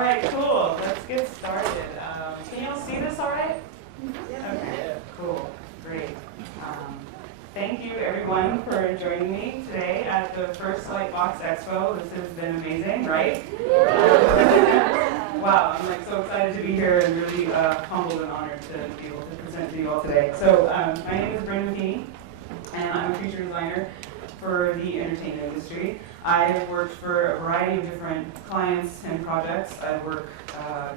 All right, cool. Let's get started. Can you all see this all right? Yeah. Okay, cool. Great. Thank you, everyone, for joining me today at the first LightBox Expo. This has been amazing, right? Wow, I'm like so excited to be here and really humbled and honored to be able to present to you all today. So my name is Brynn Metheney, and I'm a feature designer for the entertainment industry. I have worked for a variety of different clients and projects. I work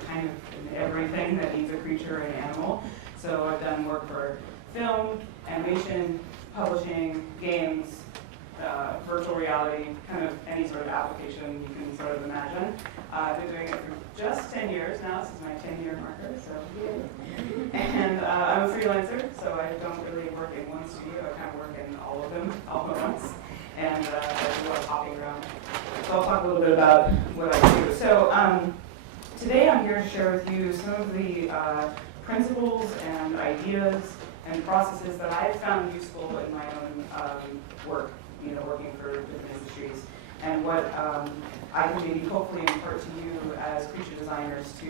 kind of in everything that needs a creature and animal. So I've done work for film, animation, publishing, games, virtual reality, kind of any sort of application you can sort of imagine. I've been doing it for just 10 years now. This is my 10-year marker. So, and I'm a freelancer, so I don't really work in one studio. I kind of work in all of them all at once. And I do a lot of hopping around. So I'll talk a little bit about what I do. So today I'm here to share with you some of the principles and ideas and processes that I've found useful in my own work, working for different industries, and what I can maybe hopefully impart to you as creature designers to,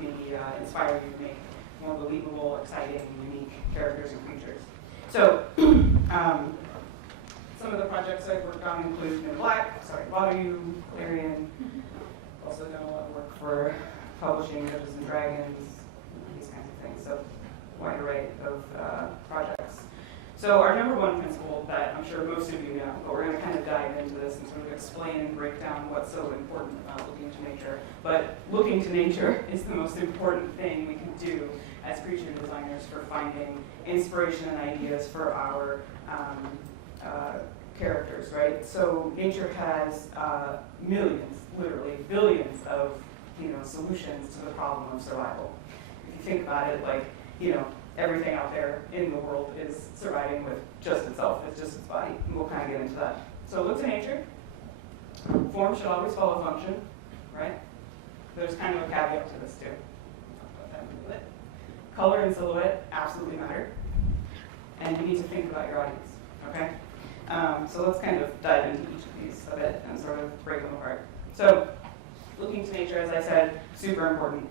maybe inspire you to make more believable, exciting, unique characters and creatures. So. Some of the projects I've worked on include Waterview, Clarion. Also done a lot of work for publishing Dungeons and Dragons, these kinds of things. So, wide array of projects. So, our number one principle that I'm sure most of you know, but we're going to kind of dive into this and sort of explain and break down what's so important about looking to nature. But looking to nature is the most important thing we can do as creature designers for finding inspiration and ideas for our characters, right? So nature has millions, literally billions of solutions to the problem of survival. If you think about it, like everything out there in the world is surviving with just itself. It's just its body. And we'll kind of get into that. So look to nature. Form should always follow function, right? There's kind of a caveat to this too. I'll talk about that in a minute. Color and silhouette absolutely matter, and you need to think about your audience. Okay. So let's kind of dive into each of these a bit and sort of break them apart. So looking to nature, as I said, super important.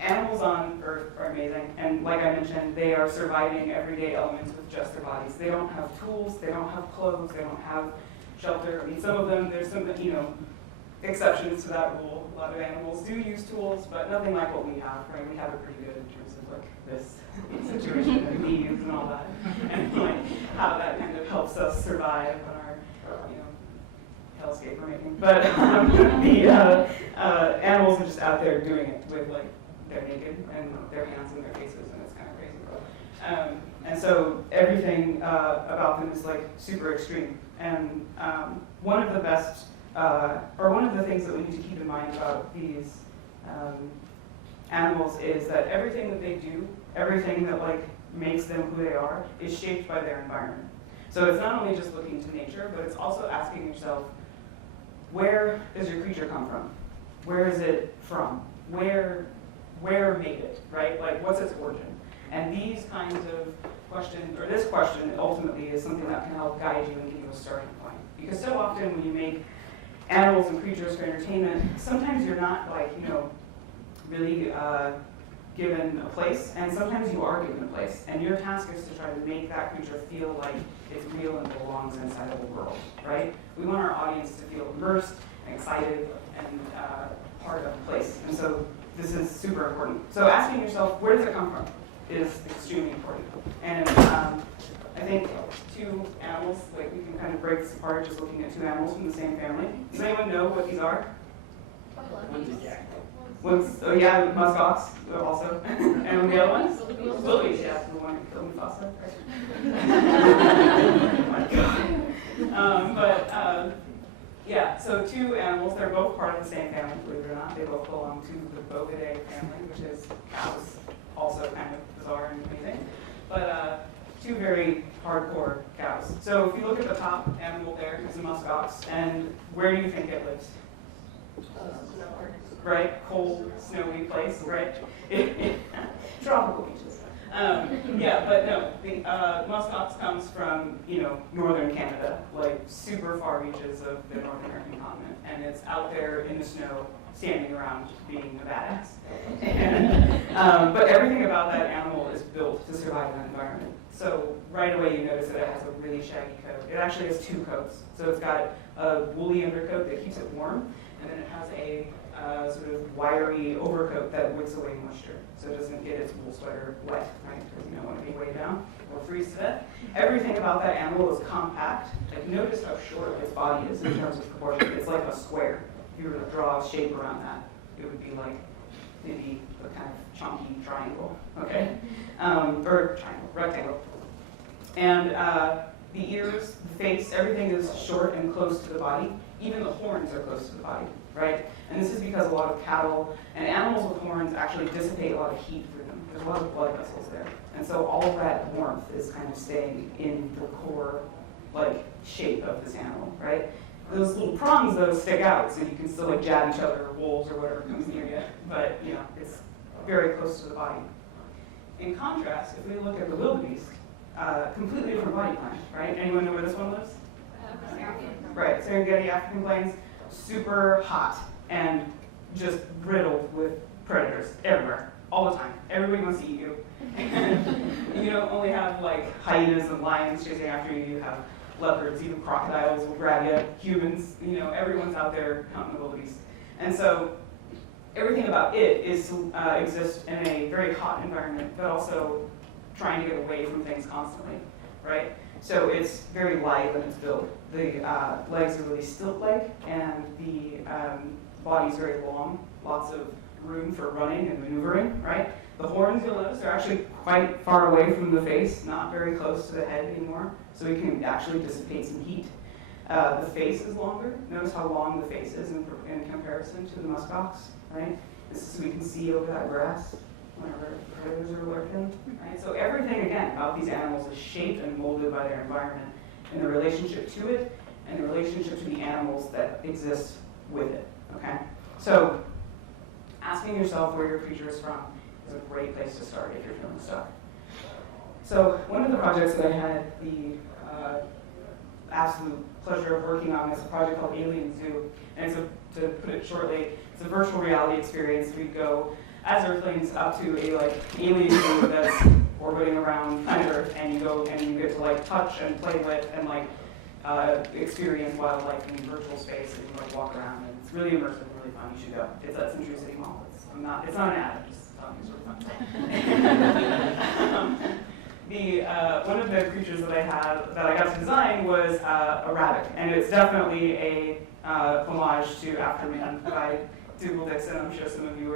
Animals on Earth are amazing, and like I mentioned, they are surviving everyday elements with just their bodies. They don't have tools, they don't have clothes, they don't have shelter. I mean, some of them, there's some, exceptions to that rule. A lot of animals do use tools, but nothing like what we have, right? We have it pretty good in terms of like this situation and needs and all that, and like how that kind of helps us survive on our, hellscape we're making. But the animals are just out there doing it with like they're naked and their hands in their faces, and it's kind of crazy. And so everything about them is like super extreme. And one of the best, or one of the things that we need to keep in mind about these animals is that everything that they do, everything that like makes them who they are, is shaped by their environment. So it's not only just looking to nature, but it's also asking yourself, where does your creature come from? Where is it from? Where made it, right? Like, what's its origin? And these kinds of questions, or this question ultimately is something that can help guide you and give you a starting point. Because so often when you make animals and creatures for entertainment, sometimes you're not like, really given a place, and sometimes you are given a place. And your task is to try to make that creature feel like it's real and belongs inside of the world, right? We want our audience to feel immersed and excited and part of the place. And so this is super important. So asking yourself, where does it come from, is extremely important. And I think two animals, like we can kind of break this apart just looking at two animals from the same family. Does anyone know what these are? Musk ox also. And the other ones? Wildebeest, yeah, the one that killed Mufasa. Oh my God. So two animals, they're both part of the same family, believe it or not. They both belong to the Bovidae family, which is cows, also kind of bizarre and amazing. But two very hardcore cows. So if you look at the top animal there, it's a musk ox, and where do you think it lives? Right? Cold, snowy place, right? Tropical beaches. Yeah, but no, the muskox comes from, northern Canada, like super far reaches of the North American continent, and it's out there in the snow, standing around being a badass. And, but everything about that animal is built to survive in that environment. So right away you notice that it has a really shaggy coat. It actually has two coats. So it's got a woolly undercoat that keeps it warm, and then it has a sort of wiry overcoat that wicks away moisture, so it doesn't get its wool sweater wet, right? Because you don't want to be way down or freeze to death. Everything about that animal is compact. Like, notice how short its body is in terms of proportion. It's like a square. If you were to draw a shape around that, it would be like maybe a kind of chunky triangle, okay? Or triangle, rectangle. And the ears, the face, everything is short and close to the body. Even the horns are close to the body, right? And this is because a lot of cattle and animals with horns actually dissipate a lot of heat through them. There's a lot of blood vessels there. And so all of that warmth is kind of staying in the core, like, shape of this animal, right? Those little prongs, though, stick out, so you can still, like, jab each other, or wolves, or whatever comes near you. But, it's very close to the body. In contrast, if we look at the wildebeest, completely different body plan, right? Anyone know where this one lives? Right, Serengeti, African plains, super hot and just riddled with predators everywhere, all the time. Everybody wants to eat you. And you don't only have like hyenas and lions chasing after you, you have leopards, even crocodiles will grab you, humans, everyone's out there hunting the wildebeest. And so everything about it is to exist in a very hot environment, but also trying to get away from things constantly, right? So it's very lithe in its build. The legs are really stilt-like, and the body's very long, lots of room for running and maneuvering, right? The horns, you'll notice, are actually quite far away from the face, not very close to the head anymore, so we can actually dissipate some heat. The face is longer. Notice how long the face is in comparison to the muskox, right? This is so we can see over that grass whenever predators are lurking, right? So everything, again, about these animals is shaped and molded by their environment and the relationship to it and the relationship to the animals that exist with it, okay? So asking yourself where your creature is from is a great place to start if you're feeling stuck. So one of the projects that I had the absolute pleasure of working on is a project called Alien Zoo. And so, to put it shortly, it's a virtual reality experience. We go as Earthlings up to a alien zoo that's orbiting around planet Earth, and you go and you get to touch and play with and experience wildlife in virtual space, and you walk around, and it's really immersive, really fun. You should go. It's at Century City Mall. It's not an ad. I'm just telling you, it's sort of fun. One of the creatures that I got to design was a rabbit, and it's definitely a homage to Afterman by Dougal Dixon. I'm sure some of you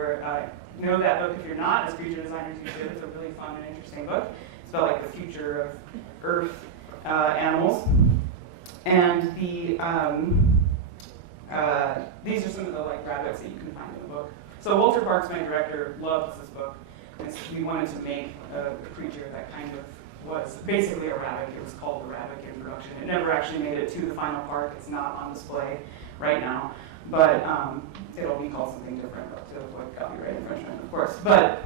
know that book. If you're not, as creature designers, you should. It's a really fun and interesting book. It's about the future of Earth animals, and these are some of the rabbits that you can find in the book. So Walter Parks, my director, loves this book. We wanted to make a creature that kind of was basically a rabbit. It was called the Rabbit in production. It never actually made it to the final part. It's not on display right now, but it'll be called something different to avoid copyright infringement, of course. But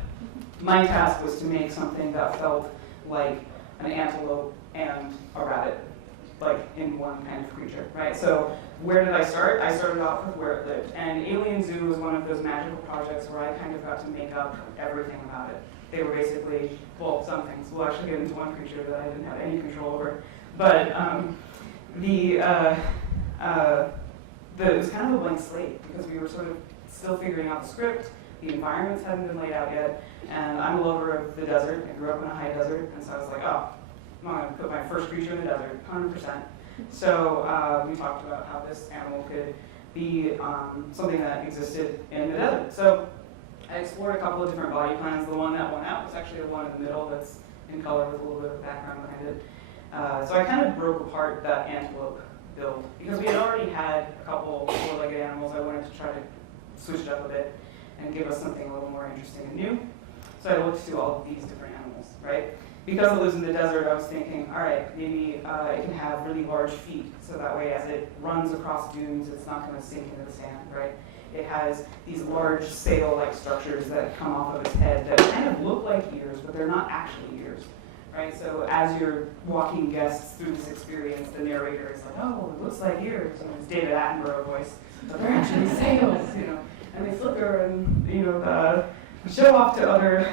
my task was to make something that felt like an antelope and a rabbit, in one kind of creature, right? So where did I start? I started off with where it lived. And Alien Zoo was one of those magical projects where I kind of got to make up everything about it. They were basically, some things. We'll actually get into one creature that I didn't have any control over. But it was kind of a blank slate because we were sort of still figuring out the script. The environments hadn't been laid out yet. And I'm a lover of the desert. I grew up in a high desert. And so I was like, I'm going to put my first creature in the desert, 100%. So we talked about how this animal could be something that existed in the desert. So I explored a couple of different body plans. The one that won out was actually the one in the middle that's in color with a little bit of background behind it. So I kind of broke apart that antelope build because we had already had a couple four-legged animals. I wanted to try to switch it up a bit and give us something a little more interesting and new. So I looked to all of these different animals, right? because it lives in the desert, I was thinking, all right, maybe it can have really large feet, so that way as it runs across dunes, it's not going to sink into the sand, right? It has these large sail-like structures that come off of its head that kind of look like ears, but they're not actually ears, right? So as you're walking guests through this experience, the narrator is like, oh, it looks like ears, and it's David Attenborough voice, but they're actually sails, and they flicker and, show off to other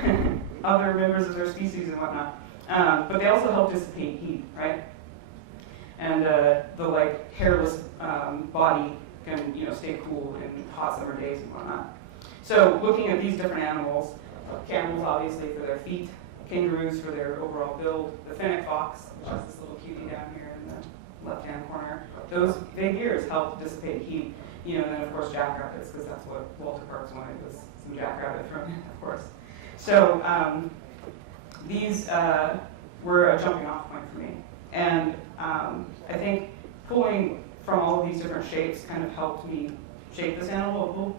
other members of their species and whatnot. But they also help dissipate heat, right? And the hairless body can stay cool in hot summer days and whatnot. So looking at these different animals, camels obviously for their feet, kangaroos for their overall build, the fennec fox, which is this little cutie down here in the left-hand corner, those big ears help dissipate heat. And then of course jackrabbits, because that's what Walter Parks wanted, was some jackrabbit from it, of course. So these were a jumping off point for me. And I think pulling from all of these different shapes kind of helped me shape this animal,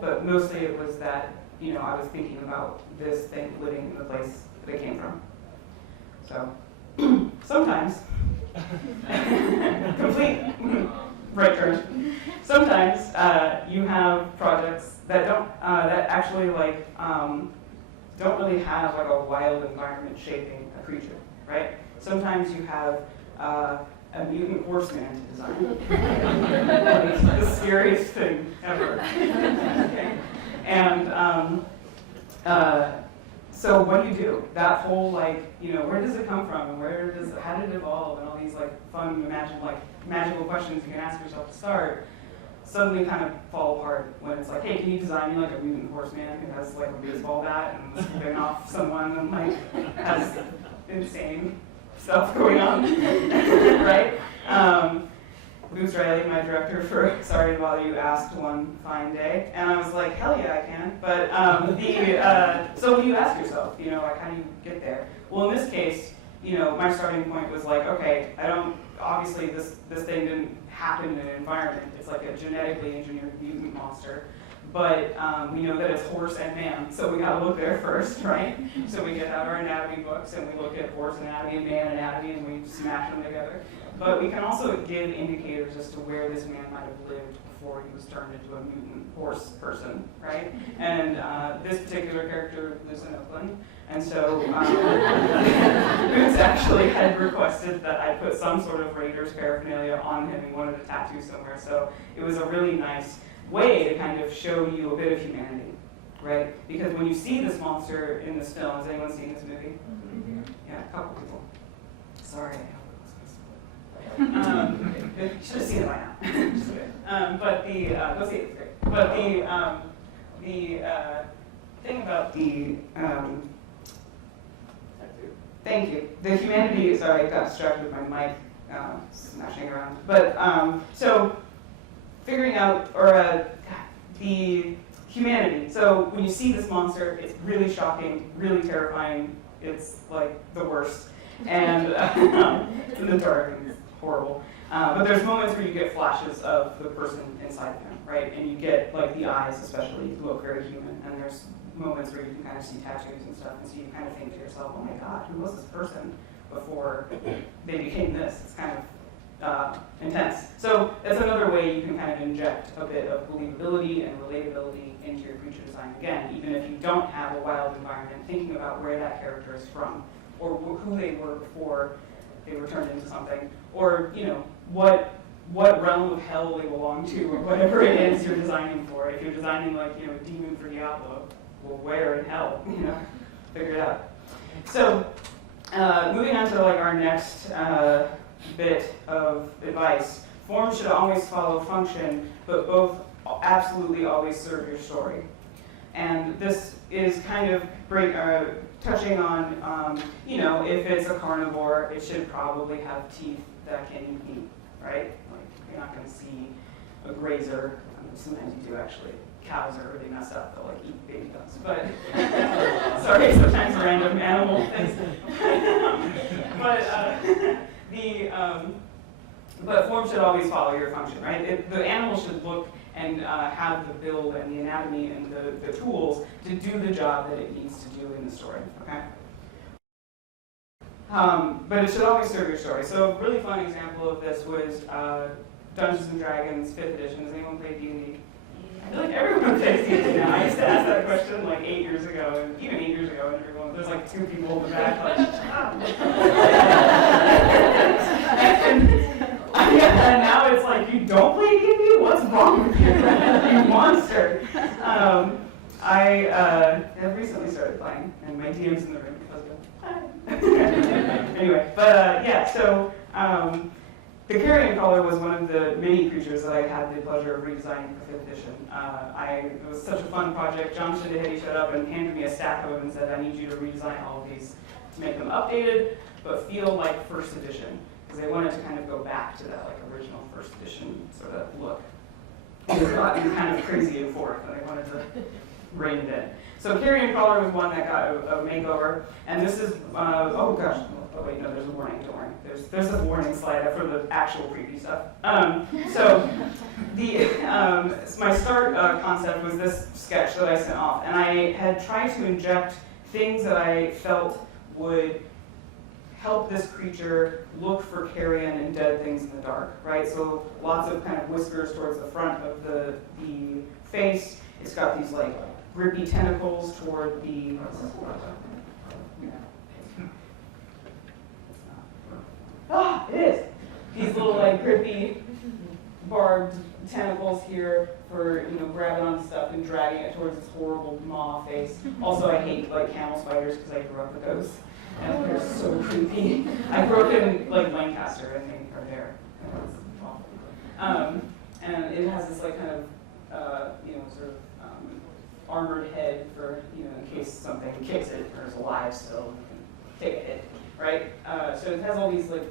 but mostly it was that, I was thinking about this thing living in the place that it came from. So sometimes, complete right turn. Sometimes you have projects that that actually don't really have a wild environment shaping a creature, right? Sometimes you have a mutant horseman to design. The scariest thing ever. Okay. And so what do you do? That whole where does it come from, and how did it evolve, and all these fun magical questions you can ask yourself to start suddenly kind of fall apart when it's hey, can you design me a mutant horseman who has a baseball bat and is flipping off someone and has insane stuff going on, right? Bruce Riley, my director for Sorry to Bother You, asked one fine day, and I was like, hell yeah, I can. But so when you ask yourself, how do you get there? Well, in this case, my starting point was okay, obviously this thing didn't happen in an environment. It's a genetically engineered mutant monster. But we know that it's horse and man, so we got to look there first, right? So we get out our anatomy books and we look at horse anatomy and man anatomy and we smash them together. But we can also give indicators as to where this man might have lived before he was turned into a mutant horse person, right? And this particular character lives in Oakland, and so Boots actually had requested that I put some sort of Raiders paraphernalia on him and wanted a tattoo somewhere. So it was a really nice way to kind of show you a bit of humanity, right? Because when you see this monster in this film, has anyone seen this movie? Mm-hmm. Yeah, a couple people. Sorry, I hope it wasn't spoiled. Should have seen it by now. But go see it, it's great. But the thing about the thank you. The humanity. Sorry, I got distracted with my mic smashing around. But so. Figuring out, the humanity. So when you see this monster, it's really shocking, really terrifying. It's the worst. And it's in the dark and it's horrible. But there's moments where you get flashes of the person inside of him, right? And you get the eyes especially look very human. And there's moments where you can kind of see tattoos and stuff. And so you kind of think to yourself, oh my God, who was this person before they became this? It's kind of intense. So that's another way you can kind of inject a bit of believability and relatability into your creature design. Again, even if you don't have a wild environment, thinking about where that character is from, or who they were before they were turned into something, or what realm of hell they belong to, or whatever it is you're designing for. If you're designing a demon for Diablo, well, where in hell? Figure it out. So moving on to our next bit of advice. Form should always follow function, but both absolutely always serve your story. And this is kind of touching on, if it's a carnivore, it should probably have teeth that can eat meat, right? You're not going to see a grazer. Sometimes you do actually. Cows are really messed up. They'll eat baby ducks. But sorry, sometimes random animal things. But form should always follow your function, right? The animal should look and have the build and the anatomy and the tools to do the job that it needs to do in the story, okay? But it should always serve your story. So a really fun example of this was Dungeons and Dragons 5th edition. Has anyone played D&D? I feel like everyone plays D&D now. I used to ask that question like 8 years ago, and even 8 years ago, and everyone, there's like 2 people in the back like, and now it's like, you don't play D&D? What's wrong with you? You monster. I have recently started playing, and my DM's in the room because of hi. Anyway, but yeah, so the carrion crawler was one of the many creatures that I had the pleasure of redesigning for 5th edition. It was such a fun project. John Shindeheady showed up and handed me a stack of them and said, I need you to redesign all of these to make them updated, but feel like 1st edition. Because they wanted to kind of go back to that like original 1st edition sort of look. It was gotten kind of crazy and forth, and I wanted to rein it in. So carrion crawler was one that got a makeover, and this is, oh gosh, oh wait, no, there's a warning, don't worry. There's a warning slide for the actual creepy stuff. So my start concept was this sketch that I sent off, and I had tried to inject things that I felt would help this creature look for carrion and dead things in the dark, right? So lots of kind of whiskers towards the front of the face. It's got these like grippy tentacles toward the, it is. These little like grippy barbed tentacles here for, you know, grabbing on stuff and dragging it towards this horrible maw face. Also, I hate like camel spiders because I grew up with those. And they're so creepy. I grew up in like Lancaster, and they are there. And it's awful. And it has this like kind of, you know, sort of armored head for, you know, in case something kicks it or is alive still, you can take a hit, right? So it has all these like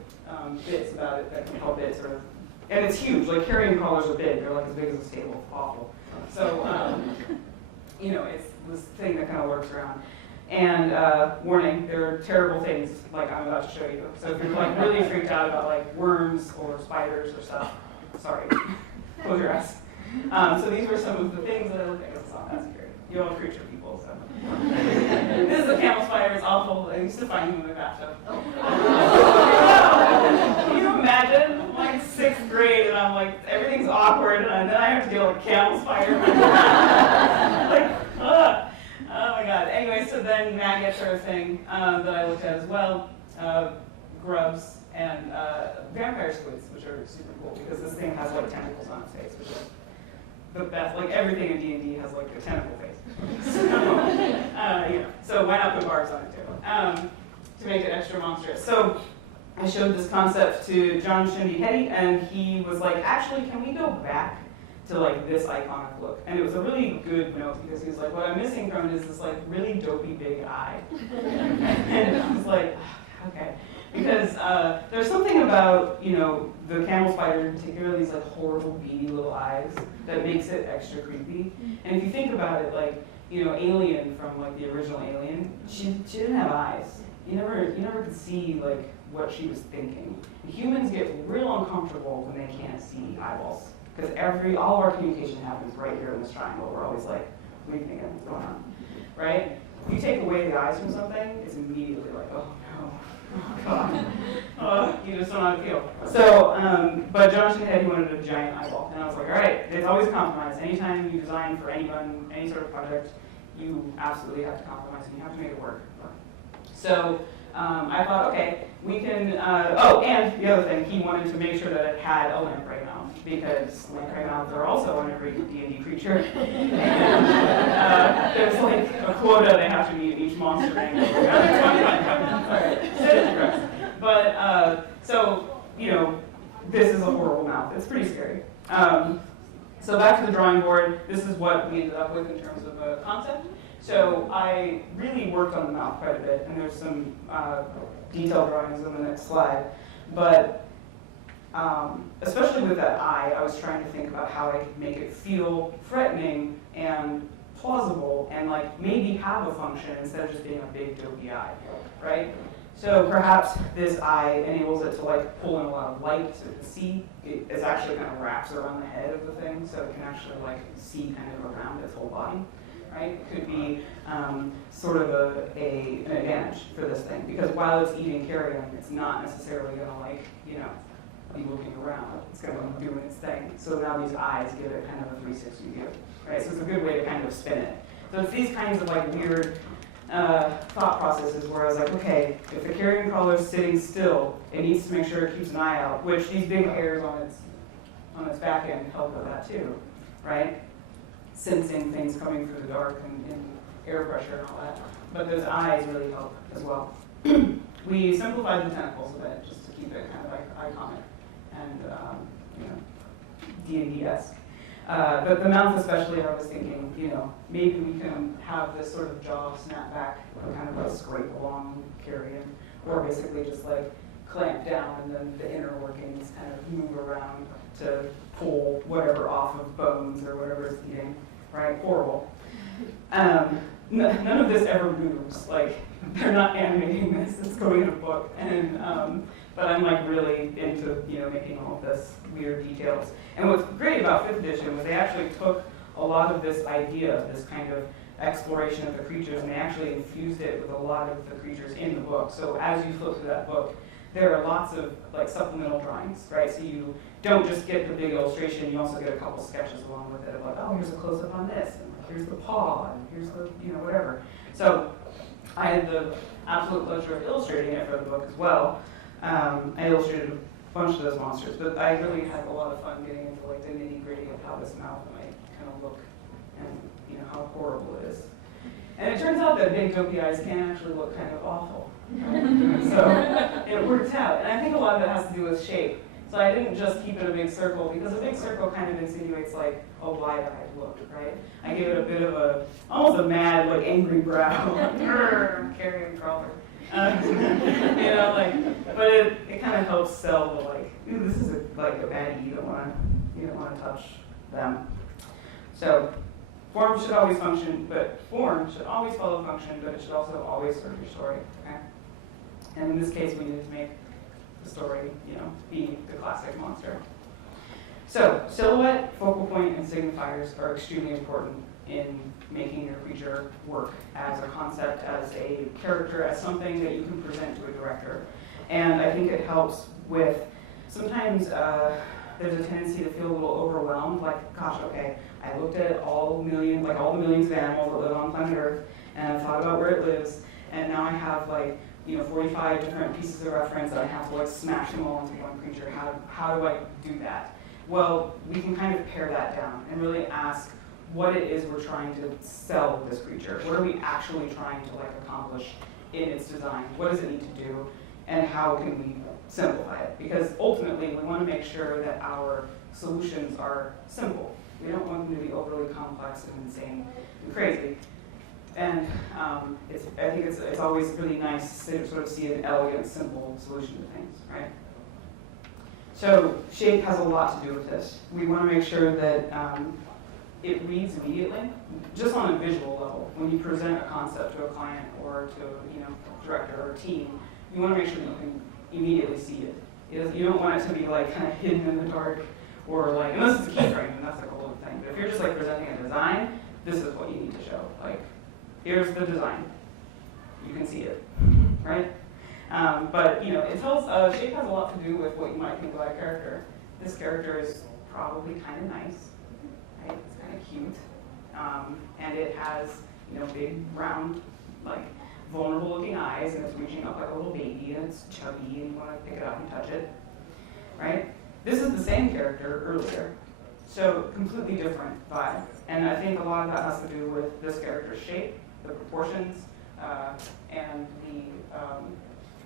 bits about it that can help it sort of, and it's huge. Like carrion crawlers are big; they're like as big as a stable. It's awful. So you know, it's this thing that kind of lurks around. And warning, there are terrible things like I'm about to show you. So if you're like really freaked out about like worms or spiders or stuff, sorry, close your eyes. So these were some of the things that I looked at. It's not that scary. You all creature people, so. This is a camel spider. It's awful. I used to find them in the bathtub. Can you imagine? I'm like 6th grade, and I'm like, everything's awkward, and then I have to deal with a camel spider. Like, ugh. Oh my god. Anyway, so then maggots are a thing that I looked at as well. Grubs and vampire squids, which are super cool because this thing has like tentacles on its face, which is the best. Like everything in D&D has like a tentacle face. So, yeah. So why not put barbs on it too? To make it extra monstrous. So I showed this concept to John Shindeheady, and he was like, actually, can we go back to like this iconic look? And it was a really good note because he was like, what I'm missing from it is this like really dopey big eye. And I was like, okay. Because there's something about, you know, the camel spider in particular, these like horrible beady little eyes that makes it extra creepy. And if you think about it, like, you know, Alien from like the original Alien, she didn't have eyes. You never could see like what she was thinking. And humans get real uncomfortable when they can't see eyeballs. Because all our communication happens right here in this triangle. We're always like, what are you thinking? What's going on? Right? If you take away the eyes from something, it's immediately like, oh no, oh god. You just don't know how to feel. So, but John Shindeheady wanted a giant eyeball. And I was like, all right, it's always a compromise. Anytime you design for anyone, any sort of project, you absolutely have to compromise and you have to make it work. So I thought, okay, we can, oh, and the other thing, he wanted to make sure that it had a lamprey mouth, because lamprey mouths are also on every D&D creature. And there's like a quota they have to meet each monster name. But, so, you know, this is a horrible mouth. It's pretty scary. So back to the drawing board, this is what we ended up with in terms of a concept. So I really worked on the mouth quite a bit, and there's some detailed drawings on the next slide. But especially with that eye, I was trying to think about how I could make it feel threatening and plausible and like maybe have a function instead of just being a big dopey eye, right? So perhaps this eye enables it to like pull in a lot of light so it can see. It actually kind of wraps around the head of the thing, so it can actually like see kind of around its whole body. right? It could be sort of an advantage for this thing, because while it's eating carrion, it's not necessarily going to, like, you know, be looking around. It's going to be doing its thing. So now these eyes give it kind of a 360 view, right? So it's a good way to kind of spin it. So it's these kinds of like weird thought processes where I was like, okay, if the carrion crawler is sitting still, it needs to make sure it keeps an eye out, which these big hairs on its back end help with that too, right? Sensing things coming through the dark and air pressure and all that. But those eyes really help as well. We simplified the tentacles a bit just to keep it kind of like iconic and you know, D&D-esque. But the mouth especially, I was thinking, you know, maybe we can have this sort of jaw snap back, kind of like scrape along carrion, or basically just like clamp down and then the inner workings kind of move around to pull whatever off of bones or whatever it's eating, right? Horrible. None of this ever moves. Like, they're not animating this, it's going in a book. And but I'm like really into, you know, making all of this weird details. And what's great about 5th edition was they actually took a lot of this idea, this kind of exploration of the creatures, and they actually infused it with a lot of the creatures in the book. So as you flip through that book, there are lots of like supplemental drawings, right? So you don't just get the big illustration, you also get a couple sketches along with it of like, oh, here's a close-up on this, and here's the paw, and here's the, you know, whatever. So I had the absolute pleasure of illustrating it for the book as well. I illustrated a bunch of those monsters, but I really had a lot of fun getting into like the nitty-gritty of how this mouth might kind of look and, you know, how horrible it is. And it turns out that big dopey eyes can actually look kind of awful. So it worked out. And I think a lot of it has to do with shape. So I didn't just keep it a big circle, because a big circle kind of insinuates like a wide-eyed look, right? I gave it a bit of a, almost a mad, like angry brow. Carrion crawler. You know, like, but it kind of helps sell the like, ooh, this is like a baddie, you don't want to touch them. So form should always function, but form should always follow function, but it should also always serve your story. Okay? And in this case, we needed to make the story, you know, be the classic monster. So silhouette, focal point, and signifiers are extremely important in making your creature work as a concept, as a character, as something that you can present to a director. And I think it helps with, sometimes there's a tendency to feel a little overwhelmed, like, gosh, okay, I looked at all the millions of animals that live on planet Earth, and I thought about where it lives, and now I have like, you know, 45 different pieces of reference, and I have to like smash them all into one creature. How do I do that? Well, we can kind of pare that down and really ask what it is we're trying to sell with this creature. What are we actually trying to like accomplish in its design? What does it need to do? And how can we simplify it? Because ultimately, we want to make sure that our solutions are simple. We don't want them to be overly complex and insane and crazy. And I think it's always really nice to sort of see an elegant, simple solution to things, right? So shape has a lot to do with this. We want to make sure that it reads immediately, just on a visual level. When you present a concept to a client or to a director or a team, you want to make sure that you can immediately see it. You don't want it to be like kind of hidden in the dark, or like, unless it's a keyframe, and that's like a whole thing. But if you're just like presenting a design, this is what you need to show. Like, here's the design. You can see it, right? But it tells, shape has a lot to do with what you might think about a character. This character is probably kind of nice, right? It's kind of cute, and it has big, round, like vulnerable-looking eyes, and it's reaching up like a little baby, and it's chubby, and you want to pick it up and touch it, right? This is the same character earlier, so completely different vibe. And I think a lot of that has to do with this character's shape, the proportions, and the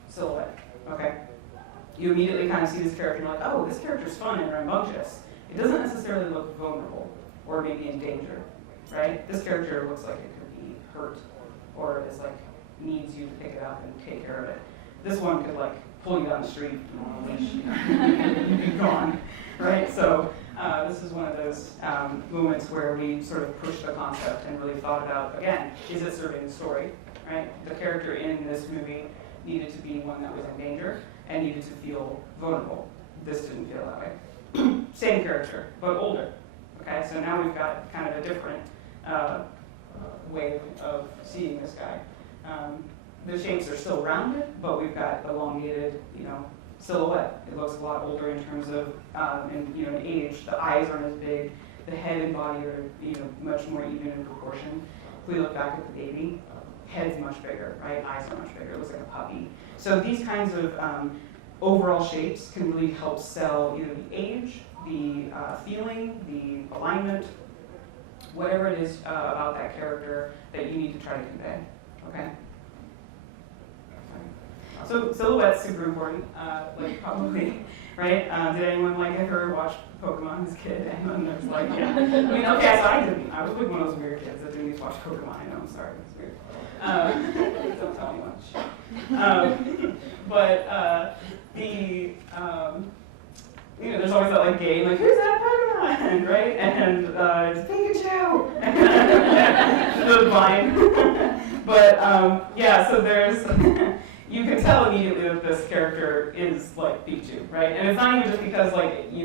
silhouette, okay? You immediately kind of see this character and you're like, oh, this character's fun and rambunctious. It doesn't necessarily look vulnerable or maybe in danger, right? This character looks like it could be hurt or is like, needs you to pick it up and take care of it. This one could like pull you down the street on a leash, you'd be gone, right? So this is one of those moments where we sort of pushed the concept and really thought about, again, is it serving the story, right? The character in this movie needed to be one that was in danger and needed to feel vulnerable. This didn't feel that way. Same character, but older, okay? So now we've got kind of a different way of seeing this guy. The shapes are still rounded, but we've got elongated, silhouette. It looks a lot older in terms of, in age. The eyes aren't as big. The head and body are, much more even in proportion. If we look back at the baby, head's much bigger, right? Eyes are much bigger. It looks like a puppy. So these kinds of overall shapes can really help sell either the age, the feeling, the alignment, whatever it is about that character that you need to try to convey. Okay. So silhouette's super important, probably, right? Did anyone ever watch Pokemon as a kid? And there's yeah. Okay, so I didn't. I was one of those weird kids that didn't need to watch Pokemon. I know, I'm sorry, it's weird. Don't tell me much. There's always that game, who's that Pokemon, right? And it's Pikachu. The vine. So there's. You can tell immediately that this character is Pikachu, right? And it's not even just because if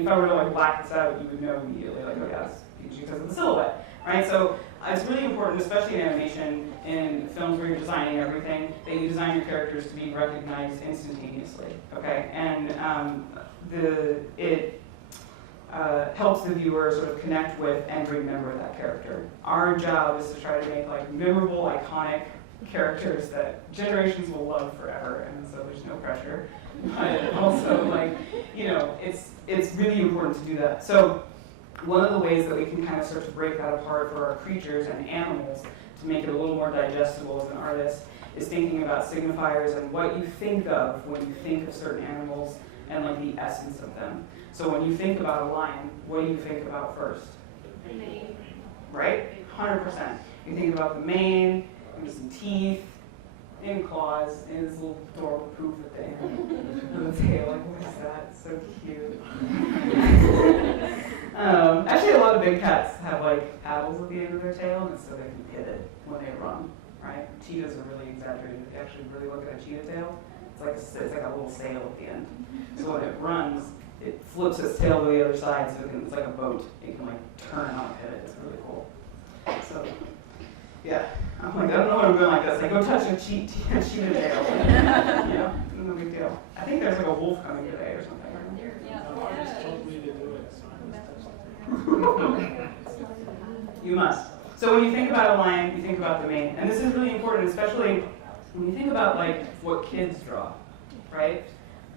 I were to black this out, you would know immediately oh yeah, it's Pikachu because of the silhouette, right? So it's really important, especially in animation, in films where you're designing everything, that you design your characters to be recognized instantaneously, okay? And it helps the viewer sort of connect with and remember that character. Our job is to try to make memorable, iconic characters that generations will love forever, and so there's no pressure. But also, it's really important to do that. So one of the ways that we can kind of start to break that apart for our creatures and animals to make it a little more digestible as an artist is thinking about signifiers and what you think of when you think of certain animals and the essence of them. So when you think about a lion, what do you think about first? The mane. Right? 100%. You think about the mane, maybe some teeth, and claws, and this little adorable poof at the end of the tail. What is that? It's so cute. Actually, a lot of big cats have paddles at the end of their tail, and so they can hit it when they run, right? Cheetahs are really exaggerated. If you actually really look at a cheetah tail, it's like a little sail at the end. So when it runs, it flips its tail to the other side, so it's like a boat. It can turn on a pivot. It's really cool. So. Yeah, I'm I don't know what I'm doing this. Go touch a cheetah tail. No big deal. I think there's a wolf coming today or something. You must. So when you think about a lion, you think about the mane. And this is really important, especially when you think about what kids draw, right?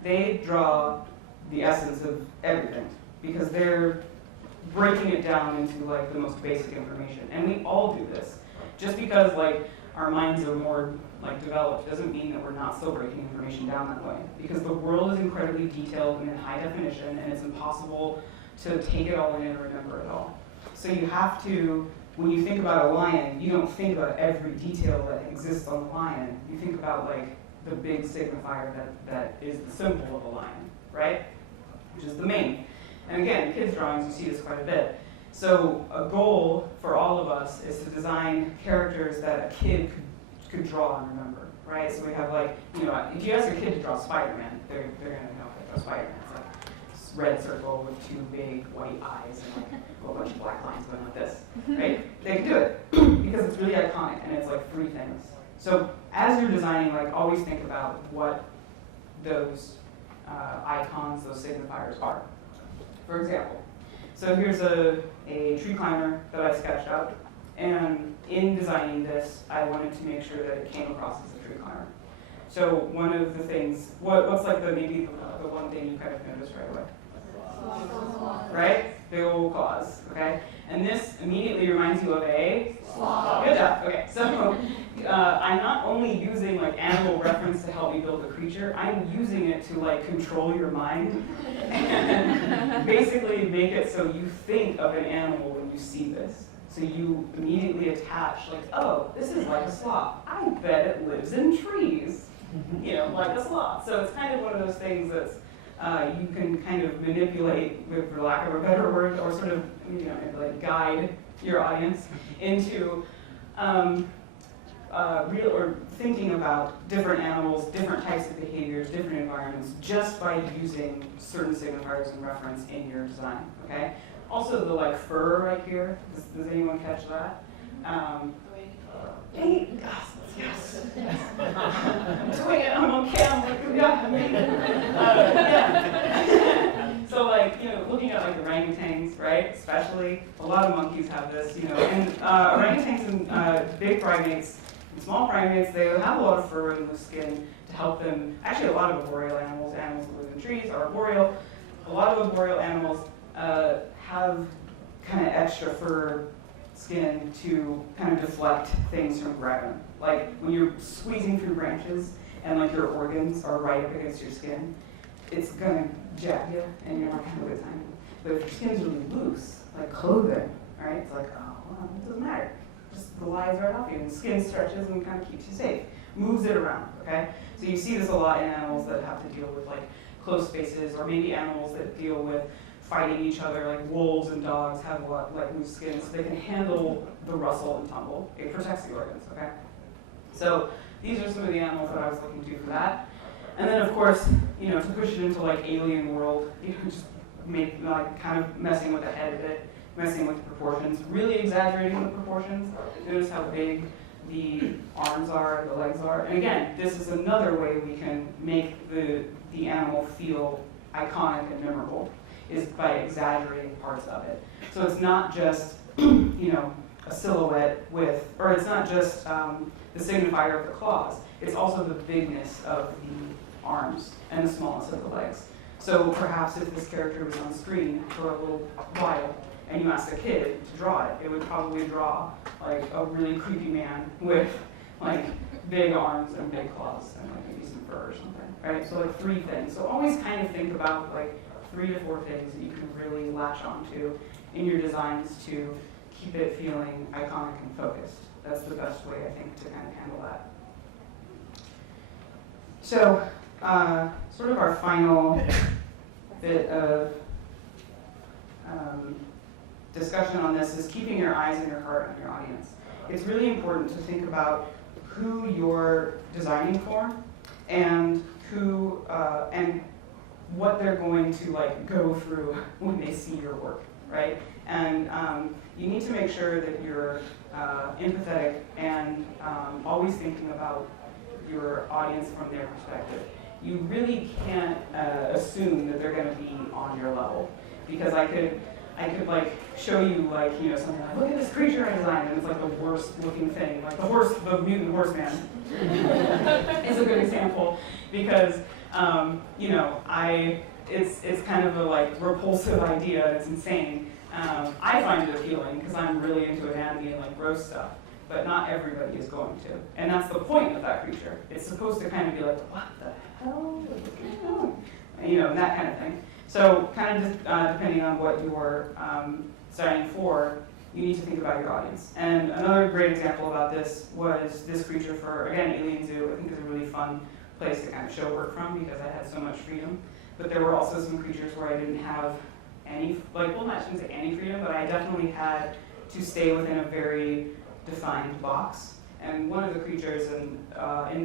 They draw the essence of everything because they're breaking it down into the most basic information. And we all do this. Just because our minds are more developed doesn't mean that we're not still breaking information down that way. Because the world is incredibly detailed and in high definition, and it's impossible to take it all in and remember it all. So you have to, when you think about a lion, you don't think about every detail that exists on the lion. You think about the big signifier that is the symbol of a lion, right? Which is the mane. And again, kids' drawings, you see this quite a bit. So a goal for all of us is to design characters that a kid could draw and remember, right? So we have if you ask a kid to draw Spider-Man, they're going to know how to draw Spider-Man. It's this red circle with two big white eyes and a whole bunch of black lines going like this, right? They can do it because it's really iconic and it's three things. So as you're designing, always think about what those icons, those signifiers are. For example, so here's a tree climber that I sketched out, and in designing this, I wanted to make sure that it came across as a tree climber. So one of the things, what's maybe the one thing you kind of noticed right away? Right? Big old claws, okay? And this immediately reminds you of a sloth. Good job. Okay, so I'm not only using animal reference to help me build a creature, I'm using it to control your mind and basically make it so you think of an animal when you see this. So you immediately attach oh, this is like a sloth. I bet it lives in trees, like a sloth. So it's kind of one of those things that's you can kind of manipulate, for lack of a better word, or sort of guide your audience into real or thinking about different animals, different types of behaviors, different environments, just by using certain signifiers and reference in your design. Okay. Also, the fur right here. Does anyone catch that? Yes. I'm doing it, I'm okay, I'm like, yeah, amazing. Yeah. So like, looking at like orangutans, right, especially, a lot of monkeys have this, and orangutans and big primates and small primates, they have a lot of fur and loose skin to help them, actually a lot of arboreal animals that live in trees are arboreal. A lot of arboreal animals have kind of extra fur skin to kind of deflect things from grabbing. Like when you're squeezing through branches and like your organs are right up against your skin, it's gonna jab you and you're not gonna have a good time. But if your skin's really loose, like clothing, right? It's like, oh, well, it doesn't matter. Just glides right off you and the skin stretches and kind of keeps you safe. Moves it around, okay? So you see this a lot in animals that have to deal with like close spaces, or maybe animals that deal with fighting each other, like wolves and dogs have a lot like loose skin, so they can handle the rustle and tumble. It protects the organs, okay? So these are some of the animals that I was looking to for that. And then of course, to push it into like alien world, just make like kind of messing with the head a bit, messing with the proportions, really exaggerating the proportions. Notice how big the arms are, the legs are. And again, this is another way we can make the animal feel iconic and memorable, is by exaggerating parts of it. So it's not just, a silhouette with, or it's not just the signifier of the claws, it's also the bigness of the arms and the smallness of the legs. So perhaps if this character was on screen for a little while and you asked a kid to draw it, it would probably draw like a really creepy man with like big arms and big claws and like maybe some fur or something, right? So like 3 things. So always kind of think about like 3 to 4 things that you can really latch onto in your designs to keep it feeling iconic and focused. That's the best way, I think, to kind of handle that. So, sort of our final bit of discussion on this is keeping your eyes and your heart on your audience. It's really important to think about who you're designing for and who and what they're going to like go through when they see your work, right? And you need to make sure that you're empathetic and always thinking about your audience from their perspective. You really can't assume that they're going to be on your level, because I could like show you like something like, look at this creature I designed, and it's like the worst looking thing, like the mutant horseman is a good example, because it's kind of a like repulsive idea. It's insane. I find it appealing because I'm really into anatomy and like gross stuff, but not everybody is going to. And that's the point of that creature. It's supposed to kind of be like, what the hell? What's going on? That kind of thing. So kind of just depending on what you're starting for, you need to think about your audience. And another great example about this was this creature for, again, Alien Zoo. I think is a really fun place to kind of show work from because I had so much freedom. But there were also some creatures where I didn't have any, I shouldn't say any freedom, but I definitely had to stay within a very defined box. And one of the creatures in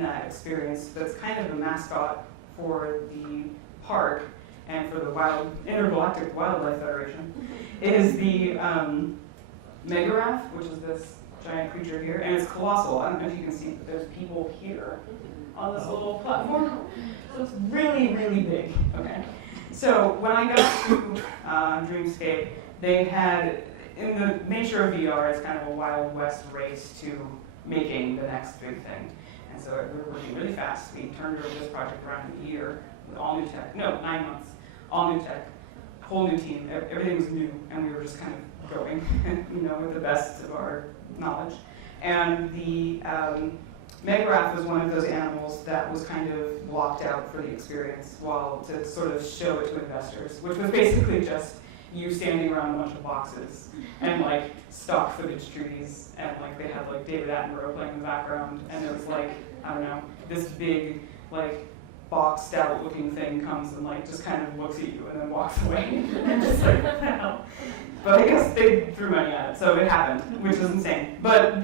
that experience that's kind of a mascot for the park and for the Intergalactic Wildlife Federation is the Megaraph, which is this giant creature here, and it's colossal. I don't know if you can see, but there's people here on this little platform. So it's really, really big. Okay. So when I got to Dreamscape, they had, in the nature of VR, it's kind of a Wild West race to making the next big thing. And so we were working really fast. We turned over this project around a year with all new tech. No, 9 months. All new tech. Whole new team. Everything was new, and we were just kind of going, with the best of our knowledge. And the Megaraph was one of those animals that was kind of blocked out for the experience to sort of show it to investors, which was basically just you standing around a bunch of boxes and like stock footage trees, and like they had like David Attenborough playing in the background, and it was like, I don't know, this big like boxed out looking thing comes and like just kind of looks at you and then walks away. And just like, what the hell? But I guess they threw money at it, so it happened, which was insane. But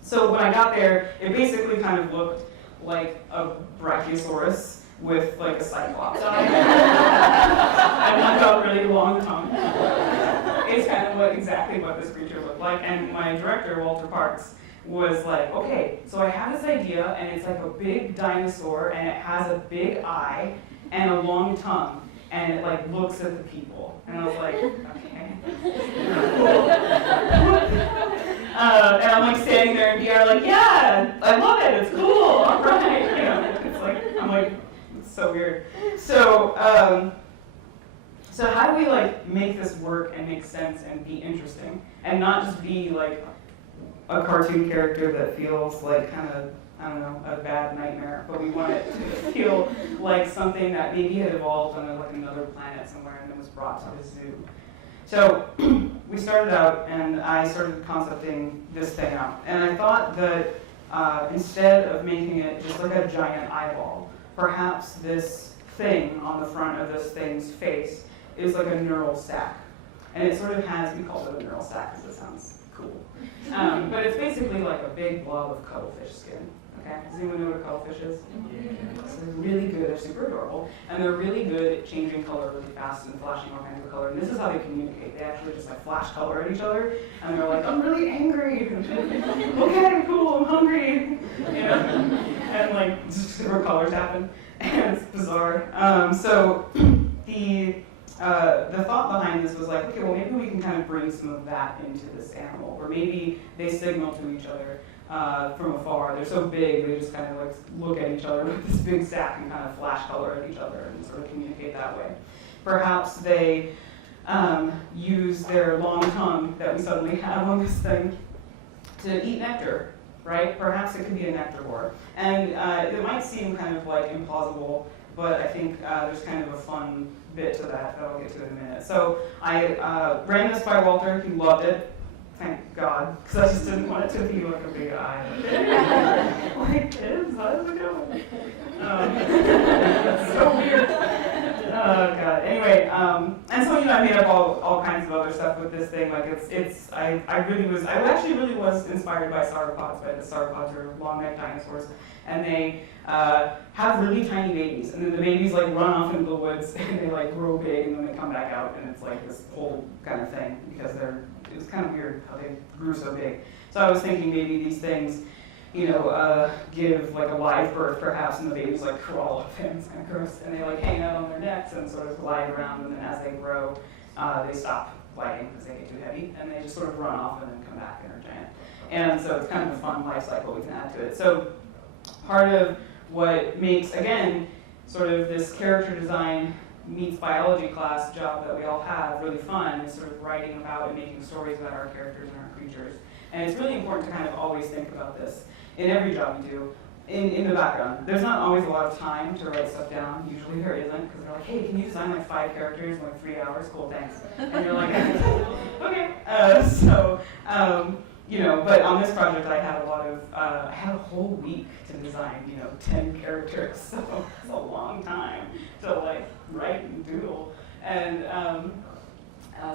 so when I got there, it basically kind of looked like a brachiosaurus with like a cyclops on it. And like a really long tongue. It's kind of exactly what this creature looked like. And my director, Walter Parks, was like, okay, so I have this idea, and it's like a big dinosaur, and it has a big eye and a long tongue, and it like looks at the people. And I was like, okay. And I'm like standing there in VR, like, yeah, I love it, it's cool, all right. You know, it's like, I'm like, it's so weird. So, so how do we like make this work and make sense and be interesting, and not just be like a cartoon character that feels like kind of, I don't know, a bad nightmare, but we want it to feel like something that maybe had evolved on like another planet somewhere and then was brought to the zoo. So we started out, and I started concepting this thing out, and I thought that instead of making it just like a giant eyeball, perhaps this thing on the front of this thing's face is like a neural stack. And it sort of has, we call it a neural stack because it sounds cool. But it's basically like a big blob of cuttlefish skin. Okay? Does anyone know what a cuttlefish is? Yeah. So they're really good, they're super adorable, and they're really good at changing color really fast and flashing all kinds of color. And this is how they communicate. They actually just like flash color at each other, and they're like, I'm really angry. Okay, cool, I'm hungry. You know? And like, just different colors happen. And it's bizarre. So the thought behind this was like, okay, well maybe we can kind of bring some of that into this animal, or maybe they signal to each other from afar. They're so big, they just kind of like look at each other with this big sack and kind of flash color at each other and sort of communicate that way. Perhaps they use their long tongue that we suddenly have on this thing to eat nectar, right? Perhaps it could be a nectarivore. And it might seem kind of like implausible, but I think there's kind of a fun bit to that I'll get to in a minute. So I ran this by Walter. He loved it. Thank God, because I just didn't want it to be like a big eye. Like, kids, how's it going? It's so weird. Oh God. Anyway, and so I made up all kinds of other stuff with this thing. Like I actually really was inspired by sauropods. But the sauropods are long-necked dinosaurs, and they have really tiny babies, and then the babies like run off into the woods and they like grow big, and then they come back out, and it's like this whole kind of thing because it was kind of weird how they grew so big. So I was thinking maybe these things, give like a live birth perhaps, and the babies like crawl up and it's kind of gross, and they like hang out on their necks and sort of glide around, and then as they grow, they stop gliding because they get too heavy, and they just sort of run off and then come back and are giant. And so it's kind of a fun life cycle we can add to it. So part of what makes, again, sort of this character design meets biology class job that we all have really fun is sort of writing about and making stories about our characters and our creatures. And it's really important to kind of always think about this in every job we do, in the background. There's not always a lot of time to write stuff down. Usually there isn't, because they're like, hey, can you design like 5 characters in like 3 hours? Cool, thanks. And you're like, okay. But on this project I had I had a whole week to design, 10 characters. So it's a long time to like write and doodle. And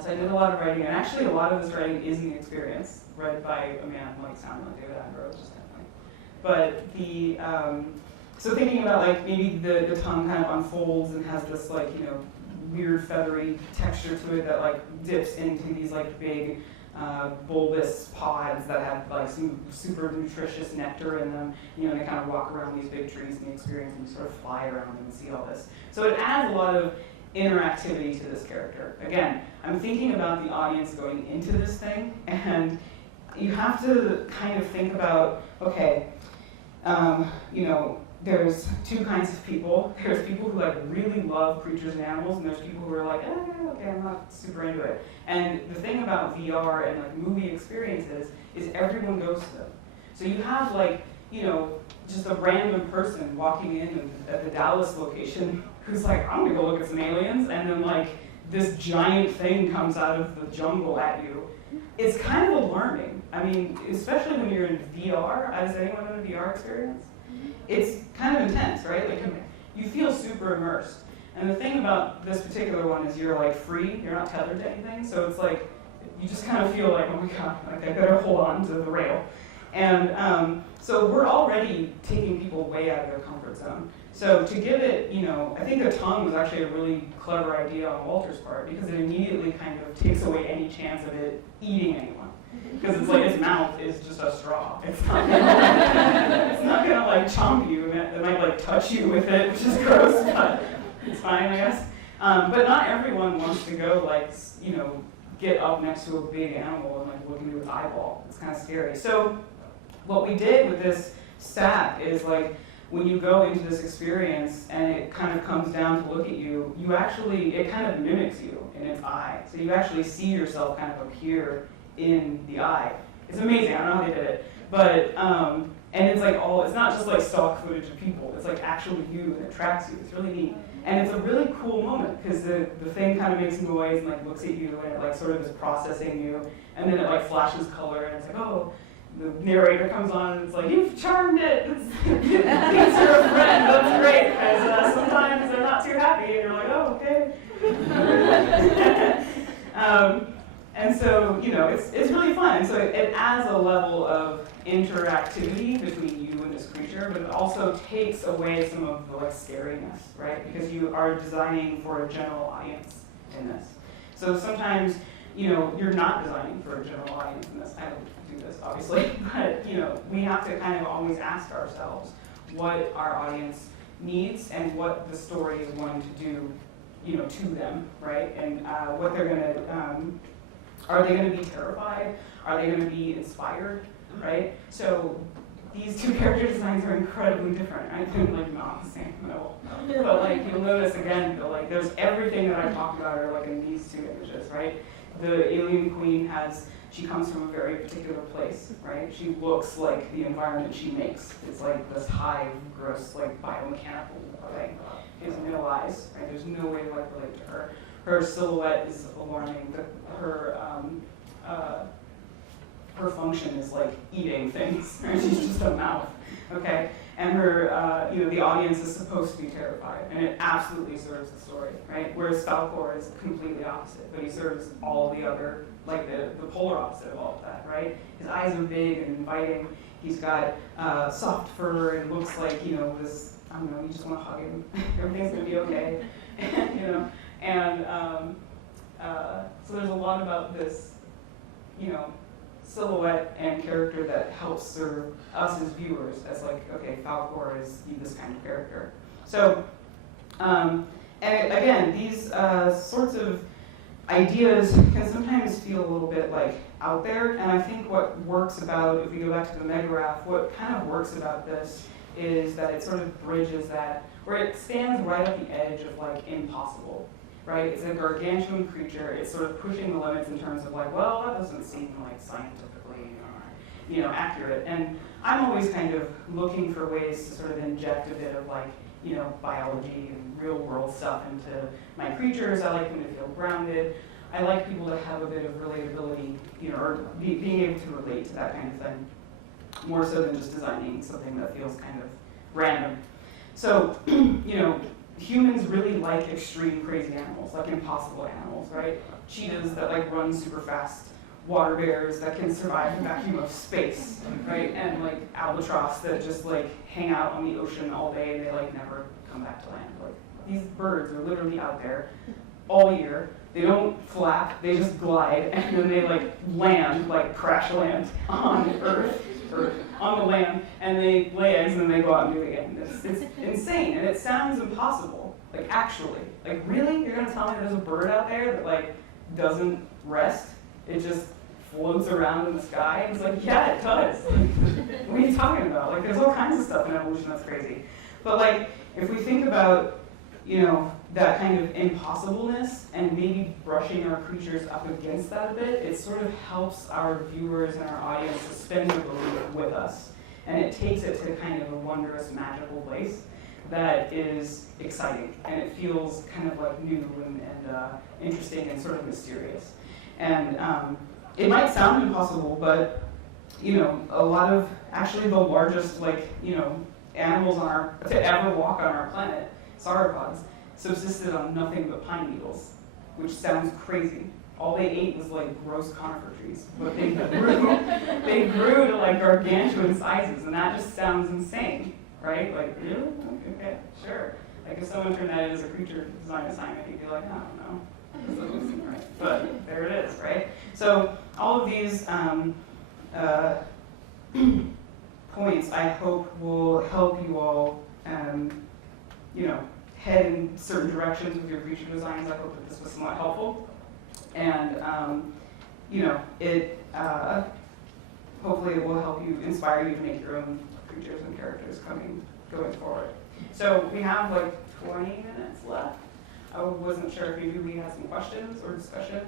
so I did a lot of writing, and actually a lot of this writing is an experience, read by a man like sounding like David Attenborough, just kind of funny. But so thinking about like maybe the tongue kind of unfolds and has this like, weird feathery texture to it that like dips into these like big bulbous pods that have like some super nutritious nectar in them. They kind of walk around these big trees in the experience, and you sort of fly around them and see all this. So it adds a lot of interactivity to this character. Again, I'm thinking about the audience going into this thing, and you have to kind of think about, okay, there's 2 kinds of people. There's people who like really love creatures and animals, and there's people who are like, okay, I'm not super into it. And the thing about VR and like movie experiences is everyone goes to them. So you have like, just a random person walking in at the Dallas location who's like, I'm gonna go look at some aliens, and then like this giant thing comes out of the jungle at you. It's kind of alarming. I mean, especially when you're in VR. Has anyone in a VR experience? It's kind of intense, right? Like you feel super immersed. And the thing about this particular one is you're like free, you're not tethered to anything, so it's like, you just kind of feel like, oh my God, like I better hold on to the rail. And so we're already taking people way out of their comfort zone. So to give it, I think the tongue was actually a really clever idea on Walter's part, because it immediately kind of takes away any chance of it eating anyone. Because it's like its mouth is just a straw. It's not gonna like chomp you, and it might like touch you with it, which is gross, but it's fine, I guess. But not everyone wants to go like, get up next to a big animal and like look into its eyeball. It's kind of scary. So what we did with this stat is like, when you go into this experience and it kind of comes down to look at you, it kind of mimics you in its eye. So you actually see yourself kind of appear in the eye. It's amazing, I don't know how they did it. But, and it's like it's not just like stock footage of people, it's like actually you, and it tracks you. It's really neat. And it's a really cool moment, because the thing kind of makes noise and like looks at you, and it like sort of is processing you. And then it like flashes color, and it's like, oh, the narrator comes on and it's like, you've charmed it. It thinks you're a friend. That's great, because sometimes they're not too happy, and you're like, oh, okay. And so, it's really fun. And so it adds a level of interactivity between you and this creature, but it also takes away some of the like scariness, right? Because you are designing for a general audience in this. So sometimes, you're not designing for a general audience in this. I don't do this, obviously, but we have to kind of always ask ourselves what our audience needs and what the story is going to do, to them, right? And what they're gonna, are they gonna be terrified? Are they gonna be inspired, right? So these two character designs are incredibly different. I think like not the same, no. But like you'll notice again, like there's everything that I talked about are like in these two images, right? The alien queen she comes from a very particular place, right? She looks like the environment she makes. It's like this hive, gross, like biomechanical thing. She has no eyes, right? There's no way to like relate to her. Her silhouette is alarming. Her function is like eating things, right? She's just a mouth, okay? And her, the audience is supposed to be terrified, and it absolutely serves the story, right? Whereas Falcor is completely opposite, but he serves all the other, like the polar opposite of all of that, right? His eyes are big and inviting. He's got soft fur and looks like, this, I don't know, you just want to hug him. Everything's gonna be okay, And so there's a lot about this, silhouette and character that helps serve us as viewers as like, okay, Falcor is this kind of character. So, and again, these sorts of ideas can sometimes feel a little bit like out there, and I think what works about, if we go back to the megaraph, what kind of works about this is that it sort of bridges that, where it stands right at the edge of like impossible. Right? It's a gargantuan creature. It's sort of pushing the limits in terms of like, well, that doesn't seem like scientifically, accurate. And I'm always kind of looking for ways to sort of inject a bit of like, biology and real world stuff into my creatures. I like them to feel grounded. I like people to have a bit of relatability, or being able to relate to that kind of thing, more so than just designing something that feels kind of random. So, humans really like extreme crazy animals, like impossible animals, right? Cheetahs that like run super fast, water bears that can survive the vacuum of space, right? And like albatross that just like hang out on the ocean all day and they like never come back to land. Like these birds are literally out there all year. They don't flap, they just glide, and then they like land, like crash land on Earth, or on the land, and they lay eggs and then they go out and do it again. It's insane, and it sounds impossible, like actually. Like really? You're gonna tell me there's a bird out there that like doesn't rest? It just floats around in the sky? And it's like, yeah, it does. What are you talking about? Like there's all kinds of stuff in evolution that's crazy. But like, if we think about, that kind of impossibleness and maybe brushing our creatures up against that a bit, it sort of helps our viewers and our audience suspend their belief with us. And it takes it to kind of a wondrous, magical place that is exciting. And it feels kind of like new and interesting and sort of mysterious. And it might sound impossible, but, a lot of, actually the largest, animals to ever walk on our planet, sauropods, subsisted on nothing but pine needles, which sounds crazy, all they ate was like gross conifer trees, but they grew to like gargantuan sizes, and that just sounds insane, right? Like, really? Okay, sure. Like if someone turned that in as a creature design assignment, you'd be like, I don't know. This doesn't seem right. But there it is, right? So all of these points, I hope, will help you all, you know, head in certain directions with your creature designs. I hope that this was somewhat helpful. And, you know, hopefully it will help you, inspire you to make your own creatures and characters going forward. So we have like 20 minutes left. I wasn't sure if maybe we had some questions or discussion,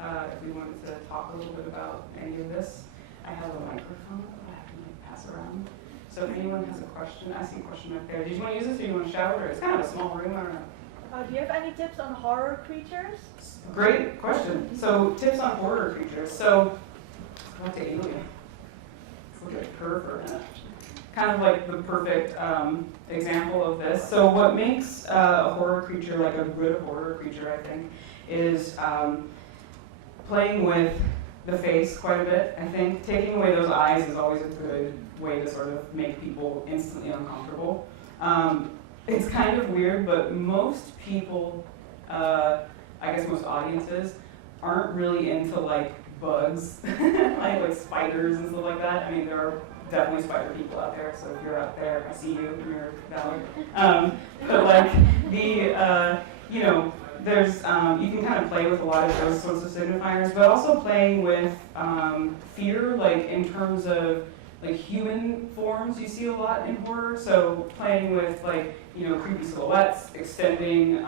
if we wanted to talk a little bit about any of this. I have a microphone that I can like pass around. So if anyone has a question, I see a question up there. Did you want to use this or do you want to shout? Or it's kind of a small room, I don't know. Do you have any tips on horror creatures? Great question. So tips on horror creatures. So let's look at Alien. Let's look at her for a minute. Kind of like the perfect example of this. So what makes a horror creature like a good horror creature, I think, is playing with the face quite a bit. I think taking away those eyes is always a good way to sort of make people instantly uncomfortable. It's kind of weird, but most people, I guess most audiences, aren't really into like bugs, like spiders and stuff like that. I mean, there are definitely spider people out there, so if you're out there, I see you in your valley. But like you know, there's, you can kind of play with a lot of those sorts of signifiers, but also playing with fear, like in terms of like human forms you see a lot in horror. So playing with like, you know, creepy silhouettes, extending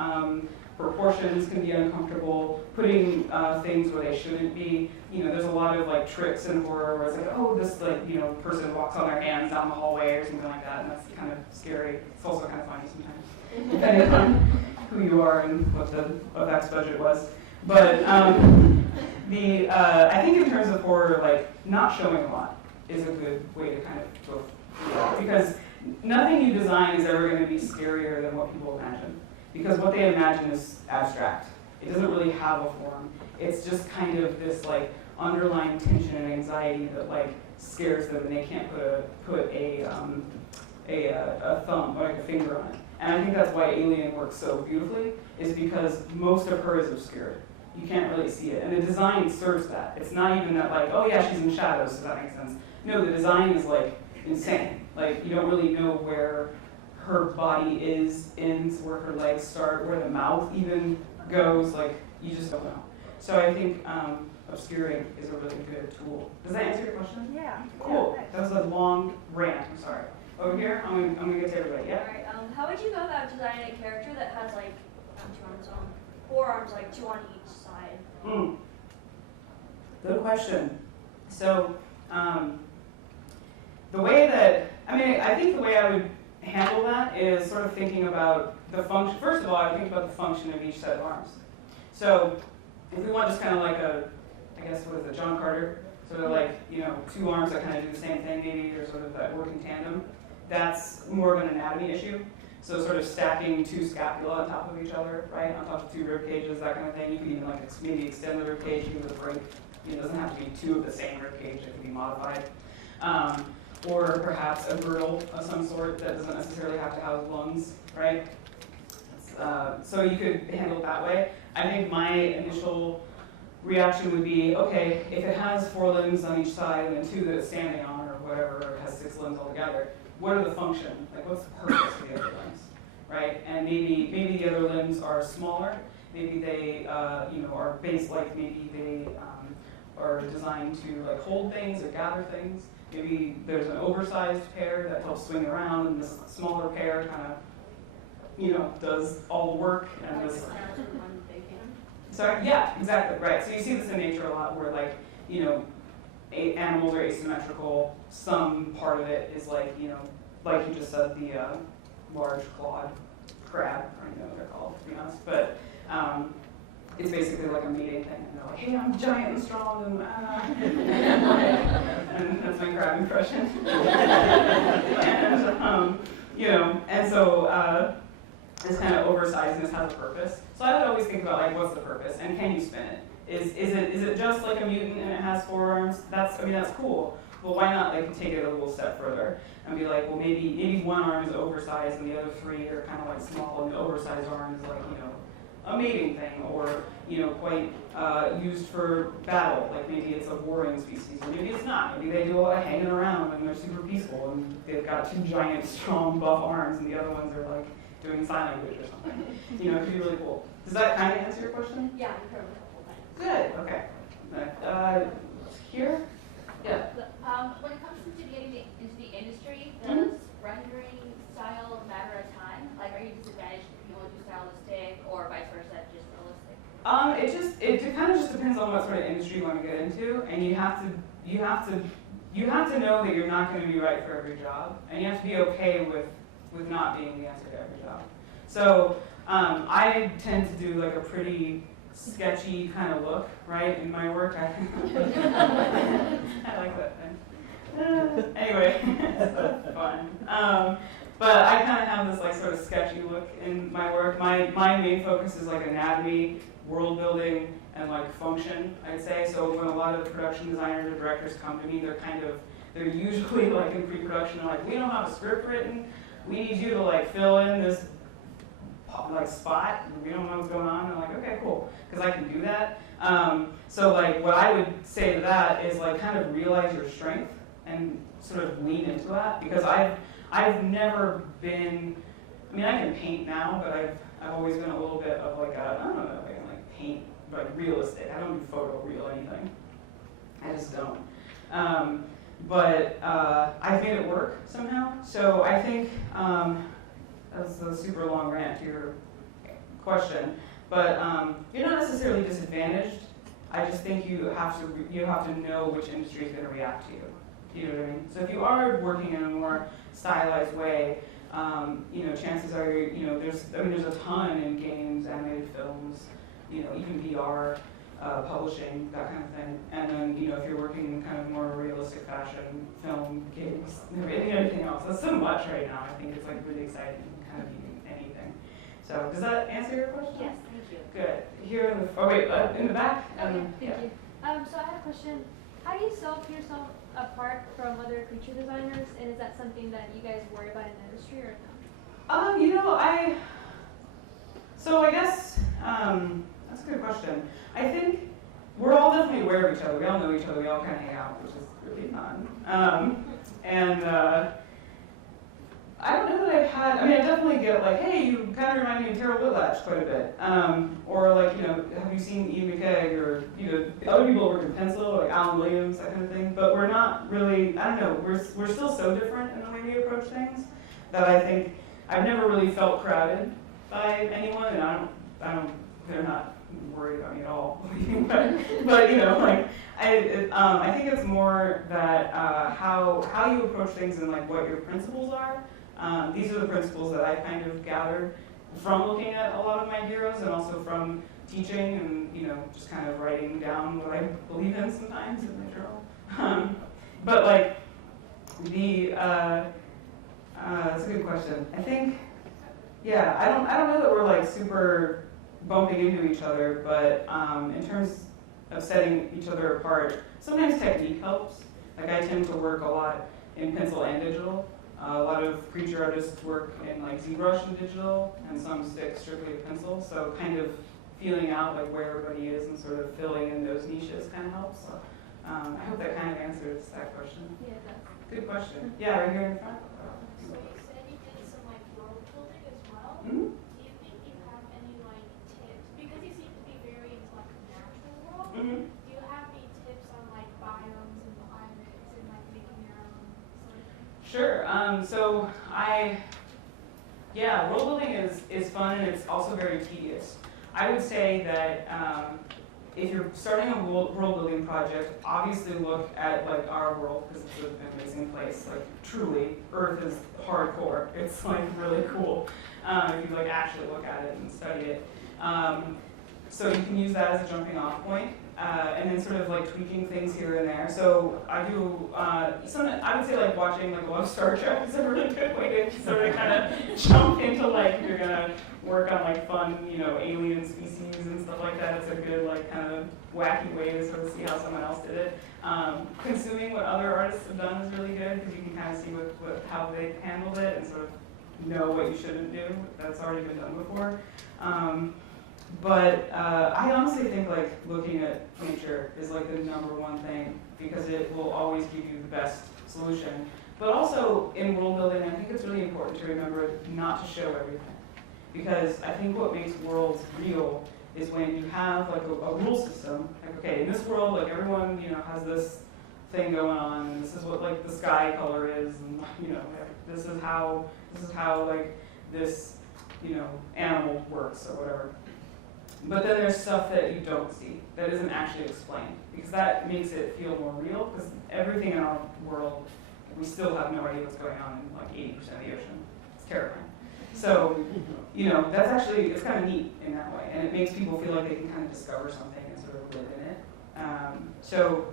proportions can be uncomfortable, putting things where they shouldn't be. You know, there's a lot of like tricks in horror where it's like, oh, this like, you know, person walks on their hands down the hallway or something like that, and that's kind of scary. It's also kind of funny sometimes, depending on who you are and what the effects budget was. But I think in terms of horror, like not showing a lot is a good way to kind of go through that, because nothing you design is ever going to be scarier than what people imagine, because what they imagine is abstract. It doesn't really have a form. It's just kind of this like underlying tension and anxiety that like scares them, and they can't put a thumb or like a finger on it. And I think that's why Alien works so beautifully, is because most of her is obscured. You can't really see it, and the design serves that. It's not even that like, oh yeah, she's in shadows, so that makes sense. No, the design is like insane. Like you don't really know where her body ends, where her legs start, where the mouth even goes. Like you just don't know. So I think obscuring is a really good tool. Does that answer your question? Yeah. Cool. Yeah, that was a long rant. I'm sorry. Over here, I'm gonna get to everybody. Yeah. All right. How would you go about designing a character that has like 2 arms on, 4 arms, like 2 on each side? Good question. So the way that, I think the way I would handle that is sort of thinking about the function. First of all, I would think about the function of each set of arms. So if we want just kind of like I guess what is it, John Carter, sort of like, you know, 2 arms that kind of do the same thing maybe, or sort of that work in tandem. That's more of an anatomy issue. So sort of stacking 2 scapula on top of each other, right? On top of 2 rib cages, that kind of thing. You could even like maybe extend the rib cage, give it a break. It doesn't have to be 2 of the same rib cage, it can be modified. Or perhaps a girdle of some sort that doesn't necessarily have to house lungs, right? So you could handle it that way. I think my initial reaction would be, okay, if it has 4 limbs on each side and then 2 that it's standing on or whatever, or it has 6 limbs altogether, what are the function? Like what's the purpose of the other limbs, right? And maybe the other limbs are smaller. Maybe they are base-like. Maybe they are designed to like hold things or gather things. Maybe there's an oversized pair that helps swing around, and this smaller pair kind of, does all the work. And this. Sorry. Yeah, exactly. Right. So you see this in nature a lot, where like, animals are asymmetrical. Some part of it is like, like you just said, the large clawed crab. I don't know what they're called, to be honest, but. It's basically like a mating thing, and they're like, hey, I'm giant and strong, and and that's my crab impression. And so this kind of oversizedness has a purpose. So I would always think about like, what's the purpose, and can you spin it? Is it just like a mutant and it has 4 arms? That's cool. Well, why not like take it a little step further and be like, well, maybe one arm is oversized and the other 3 are kind of like small, and the oversized arm is like, a mating thing, or quite used for battle. Like maybe it's a warring species, or maybe it's not. Maybe they do a lot of hanging around and they're super peaceful and they've got 2 giant, strong, buff arms, and the other ones are like doing sign language or something. It could be really cool. Does that kind of answer your question? Yeah, you covered a couple things. Good. Okay. Here. Yeah. When it comes to getting into the industry, does rendering style matter a ton? Like, are you disadvantaged if you want to do stylistic, or vice versa, just realistic? It kind of just depends on what sort of industry you want to get into, and you have to know that you're not going to be right for every job, and you have to be okay with not being the answer to every job. So I tend to do like a pretty sketchy kind of look, right, in my work. I like that thing. Anyway, it's fun. But I kind of have this like sort of sketchy look in my work. My main focus is like anatomy, world building, and like function, I'd say. So when a lot of production designers or directors come to me, they're usually like in pre-production, they're like, we don't have a script written, we need you to like fill in this like spot, and we don't know what's going on. And I'm like, okay, cool, because I can do that. So like what I would say to that is like kind of realize your strength and sort of lean into that, because I've never been, I can paint now, but I've always been a little bit of like I don't know, I can like paint like realistic. I don't do photo real anything. I just don't. But I've made it work somehow. So I think that's a super long rant to your question, but you're not necessarily disadvantaged. I just think you have to know which industry is going to react to you. You know what I mean? So if you are working in a more stylized way, chances are there's a ton in games, animated films, even VR, publishing, that kind of thing. And then if you're working in kind of more realistic fashion, film, games, anything else. That's so much right now. I think it's like really exciting. Kind of anything. So does that answer your question? Yes, thank you. Good. Here in the back. Okay, thank yeah. you. So I had a question. How do you self yourself apart from other creature designers, and is that something that you guys worry about in the industry or no? I guess that's a good question. I think we're all definitely aware of each other. We all know each other. We all kind of hang out, which is really fun. I don't know that I've had, I definitely get like, hey, you kind of remind me of Terrell Whitlatch quite a bit. Or like, have you seen Ian McKay, or, other people work in pencil, like Alan Williams, that kind of thing. But we're not really, I don't know, we're still so different in the way we approach things that I think I've never really felt crowded by anyone, and they're not worried about me at all. but I think it's more that how you approach things and like what your principles are. These are the principles that I kind of gathered from looking at a lot of my heroes, and also from teaching and just kind of writing down what I believe in sometimes in my journal. But like that's a good question. I think, yeah, I don't know that we're like super bumping into each other, but in terms of setting each other apart, sometimes technique helps. Like I tend to work a lot in pencil and digital. A lot of creature artists work in like ZBrush and digital, and some stick strictly to pencil. So kind of feeling out like where everybody is and sort of filling in those niches kind of helps. I hope that kind of answers that question. Yeah, it does. Good question. Yeah, right here in front. So you said you did some like world building as well. Mm-hmm. Do you think you have any like tips, because you seem to be very into like the natural world? Mm-hmm. Do you have any tips on like biomes and climates and like making your own sort of thing? Sure. World building is fun, and it's also very tedious. I would say that if you're starting a world building project, obviously look at like our world, because it's an amazing place. Like truly, Earth is hardcore. It's like really cool if you like actually look at it and study it. So you can use that as a jumping off point. and then sort of like tweaking things here and there. So I do, I would say like watching like a lot of Star Trek is a really good way to sort of kind of jump into like, if you're gonna work on like fun, alien species and stuff like that. It's a good like kind of wacky way to sort of see how someone else did it. Consuming what other artists have done is really good because you can kind of see how they handled it and sort of know what you shouldn't do. That's already been done before. But I honestly think like looking at nature is like the #1 thing because it will always give you the best solution. But also in world building, I think it's really important to remember not to show everything. Because I think what makes worlds real is when you have like a rule system. Like, okay, in this world, like everyone, has this thing going on, and this is what like the sky color is, and this is how like this, animal works or whatever. But then there's stuff that you don't see, that isn't actually explained, because that makes it feel more real, because everything in our world, we still have no idea what's going on in like 80% of the ocean. It's terrifying. So, that's actually, it's kind of neat in that way, and it makes people feel like they can kind of discover something and sort of live in it. So,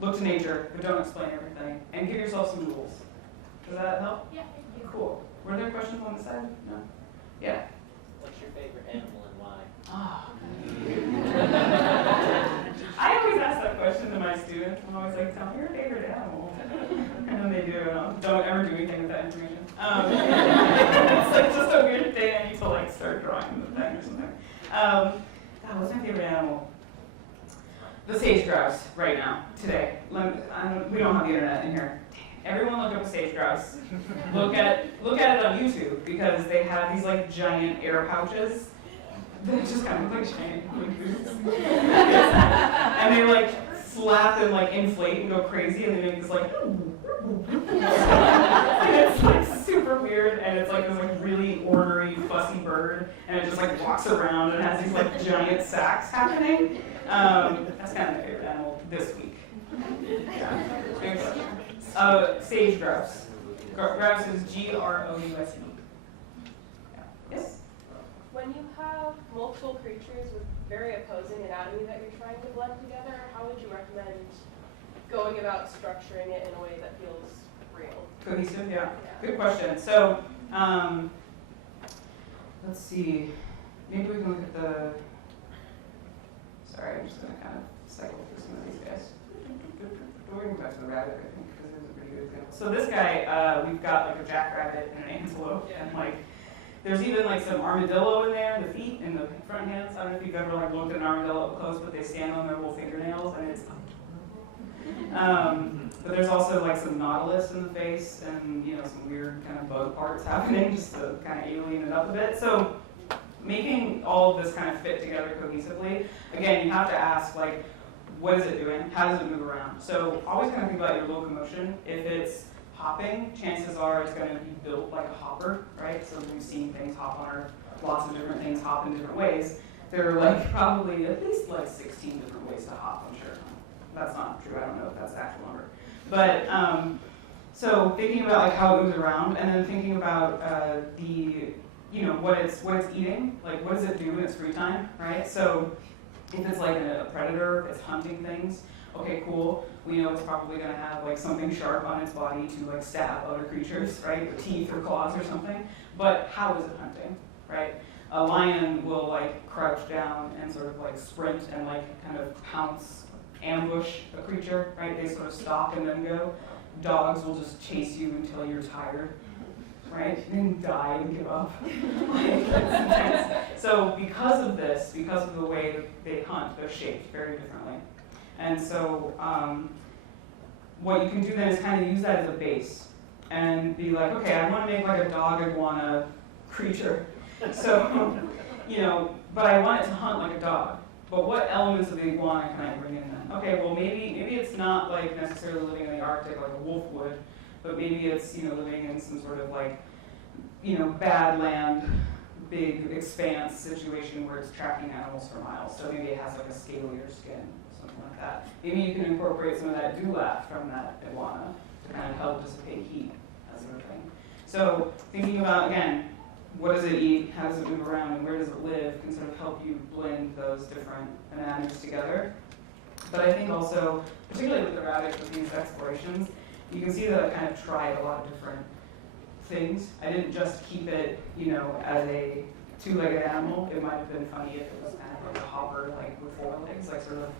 look to nature, but don't explain everything, and give yourself some tools. Does that help? Yeah, thank you. Cool. Were there questions on the side? No? Yeah? What's your favorite animal and why? Oh. I always ask that question to my students. I'm always like, tell me your favorite animal. And then they do, and don't ever do anything with that information. It's like just a weird thing. I need to like start drawing the thing or something. What's my favorite animal? The sage grouse right now, today. We don't have the internet in here. Everyone look up a sage grouse. Look at it on YouTube because they have these like giant air pouches that just kind of look like giant boots. And they like flap and like inflate and go crazy and they make this like and it's like super weird and it's like this like really ornery, fussy bird and it just like walks around and has these like giant sacks happening. That's kind of my favorite animal this week. Yeah. Sage grouse. Grouse is Grouse. Yeah. Yes? When you have multiple creatures with very opposing anatomy that you're trying to blend together, how would you recommend going about structuring it in a way that feels real? Cohesive, yeah. Good question. So, let's see. Maybe we can look at the. Sorry, I'm just going to kind of cycle through some of these guys. We're going back to the rabbit, I think, because it was a pretty good example. So this guy, we've got like a jackrabbit and an antelope, and like there's even like some armadillo in there, the feet and the front hands. I don't know if you've ever like looked at an armadillo up close, but they stand on their little fingernails, and it's. But there's also like some nautilus in the face, and some weird kind of bug parts happening, just to kind of alien it up a bit. So making all of this kind of fit together cohesively, again, you have to ask like, what is it doing? How does it move around? So always kind of think about your locomotion. If it's hopping, chances are it's going to be built like a hopper, right? So we've seen things hop on Earth, lots of different things hop in different ways. There are like probably at least like 16 different ways to hop, I'm sure. That's not true, I don't know if that's the actual number. But so thinking about like how it moves around and then thinking about what it's eating, like what does it do in its free time, right? So if it's like a predator, if it's hunting things, okay, cool. We know it's probably going to have like something sharp on its body to like stab other creatures, right? With teeth or claws or something. But how is it hunting, right? A lion will like crouch down and sort of like sprint and like kind of pounce, ambush a creature, right? They sort of stop and then go. Dogs will just chase you until you're tired, right? And die and give up. So because of this, because of the way that they hunt, they're shaped very differently. And so what you can do then is kind of use that as a base and be like, okay, I want to make like a dog iguana creature. So, but I want it to hunt like a dog. But what elements of the iguana can I bring in then? Okay, well maybe it's not like necessarily living in the Arctic like a wolf would, but maybe it's living in some sort of like badland, big expanse situation where it's tracking animals for miles. So maybe it has like a scalier skin, something like that. Maybe you can incorporate some of that dewlap from that iguana to kind of help dissipate heat, that sort of thing. So thinking about, again, what does it eat, how does it move around, and where does it live can sort of help you blend those different anatomies together. But I think also, particularly with the rabbit, with these explorations, you can see that I kind of tried a lot of different things. I didn't just keep it, as a two-legged animal. It might have been funny if it was kind of like a hopper, like with four legs, like sort of,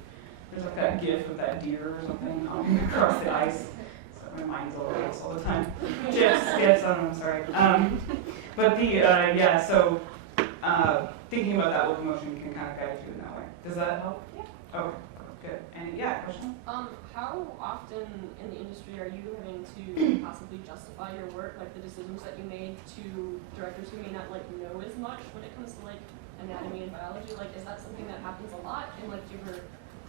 there's like that gif of that deer or something across the ice. So my mind's all over this all the time. GIFs, I don't know, I'm sorry. But so thinking about that locomotion can kind of guide you in that way. Does that help? Yeah. Okay, good. And question? How often in the industry are you having to possibly justify your work, like the decisions that you made to directors who may not know as much when it comes to anatomy and biology? Is that something that happens a lot? And do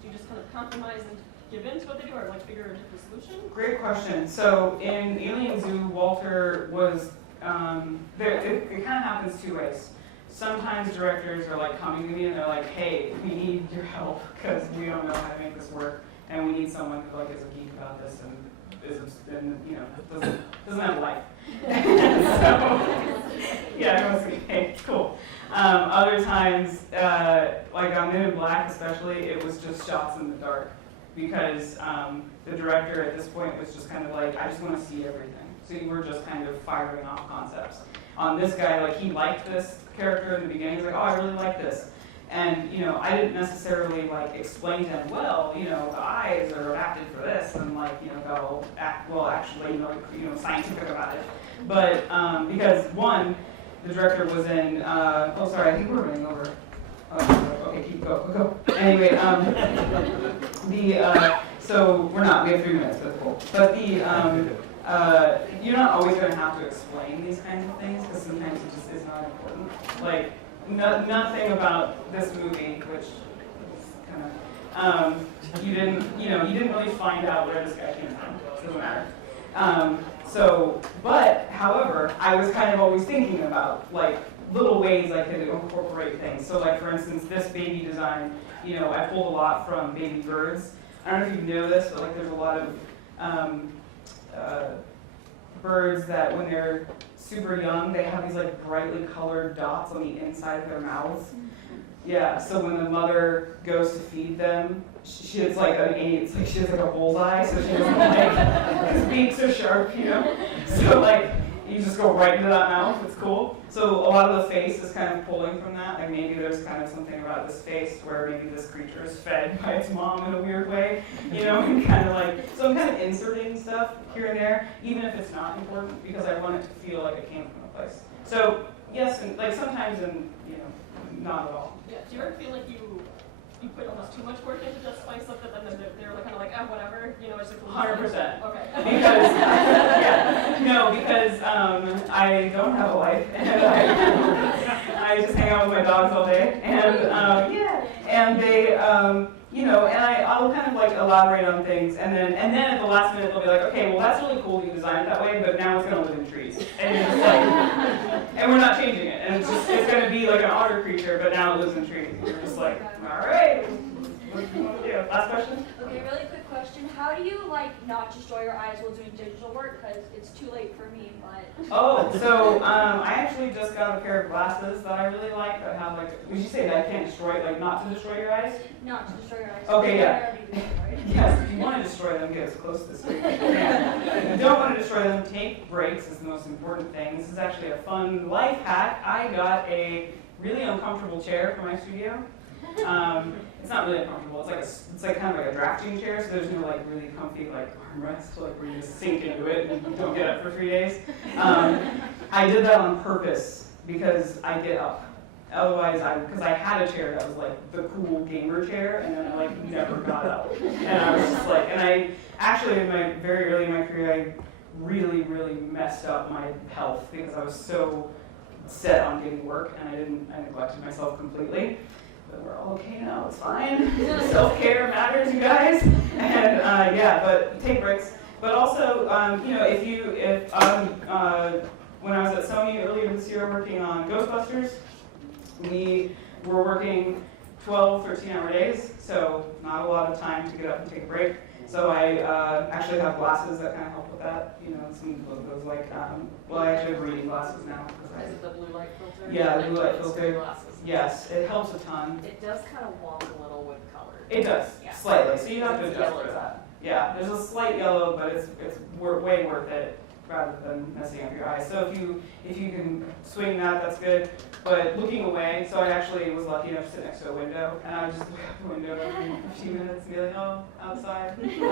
you just kind of compromise and give in to what they do, or figure a different solution? Great question. So in Alien Zoo, Walter was it kind of happens two ways. Sometimes directors are coming to me and they're like, hey, we need your help because we don't know how to make this work, and we need someone who is a geek about this and doesn't have a life. Hey, cool. Other times, on Men in Black especially, it was just shots in the dark because the director at this point was just kind of I just want to see everything. So you were just kind of firing off concepts. On this guy, he liked this character in the beginning. He's like, oh, I really like this. And, I didn't necessarily, explain to him, well, the eyes are adapted for this, and, go, actually, scientific about it. But, because, one, the director was in, I think we're running over. Okay, go. Anyway, so we're not, we have 3 minutes, but cool. But you're not always going to have to explain these kinds of things, because sometimes it just is not important. Nothing about this movie, which is kind of, you didn't really find out where this guy came from. It doesn't matter. But however, I was kind of always thinking about little ways I could incorporate things. So for instance, this baby design, I pulled a lot from baby birds. I don't know if you know this, but there's a lot of birds that when they're super young, they have these brightly colored dots on the inside of their mouths. Yeah, so when the mother goes to feed them, she has she has a bullseye, so she doesn't his beaks are sharp, So you just go right into that mouth. It's cool. So a lot of the face is kind of pulling from that. Maybe there's kind of something about this face where maybe this creature is fed by its mom in a weird way, and kind of so I'm kind of inserting stuff here and there, even if it's not important, because I want it to feel like it came from a place. So yes, and sometimes, and not at all. Yeah. Do you ever feel like you put almost too much work into justifying stuff that then they're kind of oh, whatever, it's 100%. Okay. Because I don't have a life, and I just hang out with my dogs all day, and they, and I'll kind of elaborate on things, and then at the last minute they'll be okay, well that's really cool that you designed it that way, but now it's going to live in trees, and you're just and we're not changing it, and it's going to be an otter creature, but now it lives in trees. And you're just all right. What do you want to do? Last question? Okay, really quick question. How do you not destroy your eyes while doing digital work? Because it's too late for me, but. Oh, so I actually just got a pair of glasses that I really like that have would you say that I can't destroy not to destroy your eyes? Not to destroy your eyes. Okay, yeah. Already destroyed. Yes, if you want to destroy them, get as close to the screen as you can. If you don't want to destroy them, take breaks is the most important thing. This is actually a fun life hack. I got a really uncomfortable chair for my studio. It's not really uncomfortable. It's kind of like a drafting chair, so there's no really comfy armrest where you just sink into it and you don't get up for 3 days. I did that on purpose because I get up. Otherwise, because I had a chair that was the cool gamer chair, and then I never got up. And I was just and I actually very early in my career, I really, really messed up my health because I was so set on getting work, and I neglected myself completely. But we're all okay now, it's fine. Self-care matters, you guys. And but take breaks. But also, when I was at Sony earlier this year working on Ghostbusters, we were working 12, 13-hour days, so not a lot of time to get up and take a break. So I actually have glasses that kind of help with that. You know, some of those like, well, I actually have reading glasses now. Is it the blue light filter? Yeah, the Like blue light those filter. Glasses. Yes, it helps a ton. It does kind of wonk a little with color. It does, Yeah. slightly, so you have to It's adjust yellow for tone. that. Yeah, there's a slight yellow, but it's way worth it rather than messing up your eyes. So if you can swing that, that's good. But looking away, so I actually was lucky enough to sit next to a window, and I would just look out the window every few minutes and be like, oh, outside. Nice.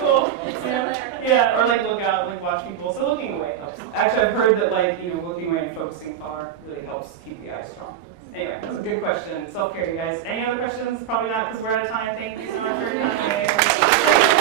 Cool. It's still there. Yeah, or like look out, like watch people. So looking away helps. Actually, I've heard that like, you know, looking away and focusing far really helps keep the eyes strong. Anyway, that was a good question. Self-care, you guys. Any other questions? Probably not, because we're out of time. Thank you so much for your time today.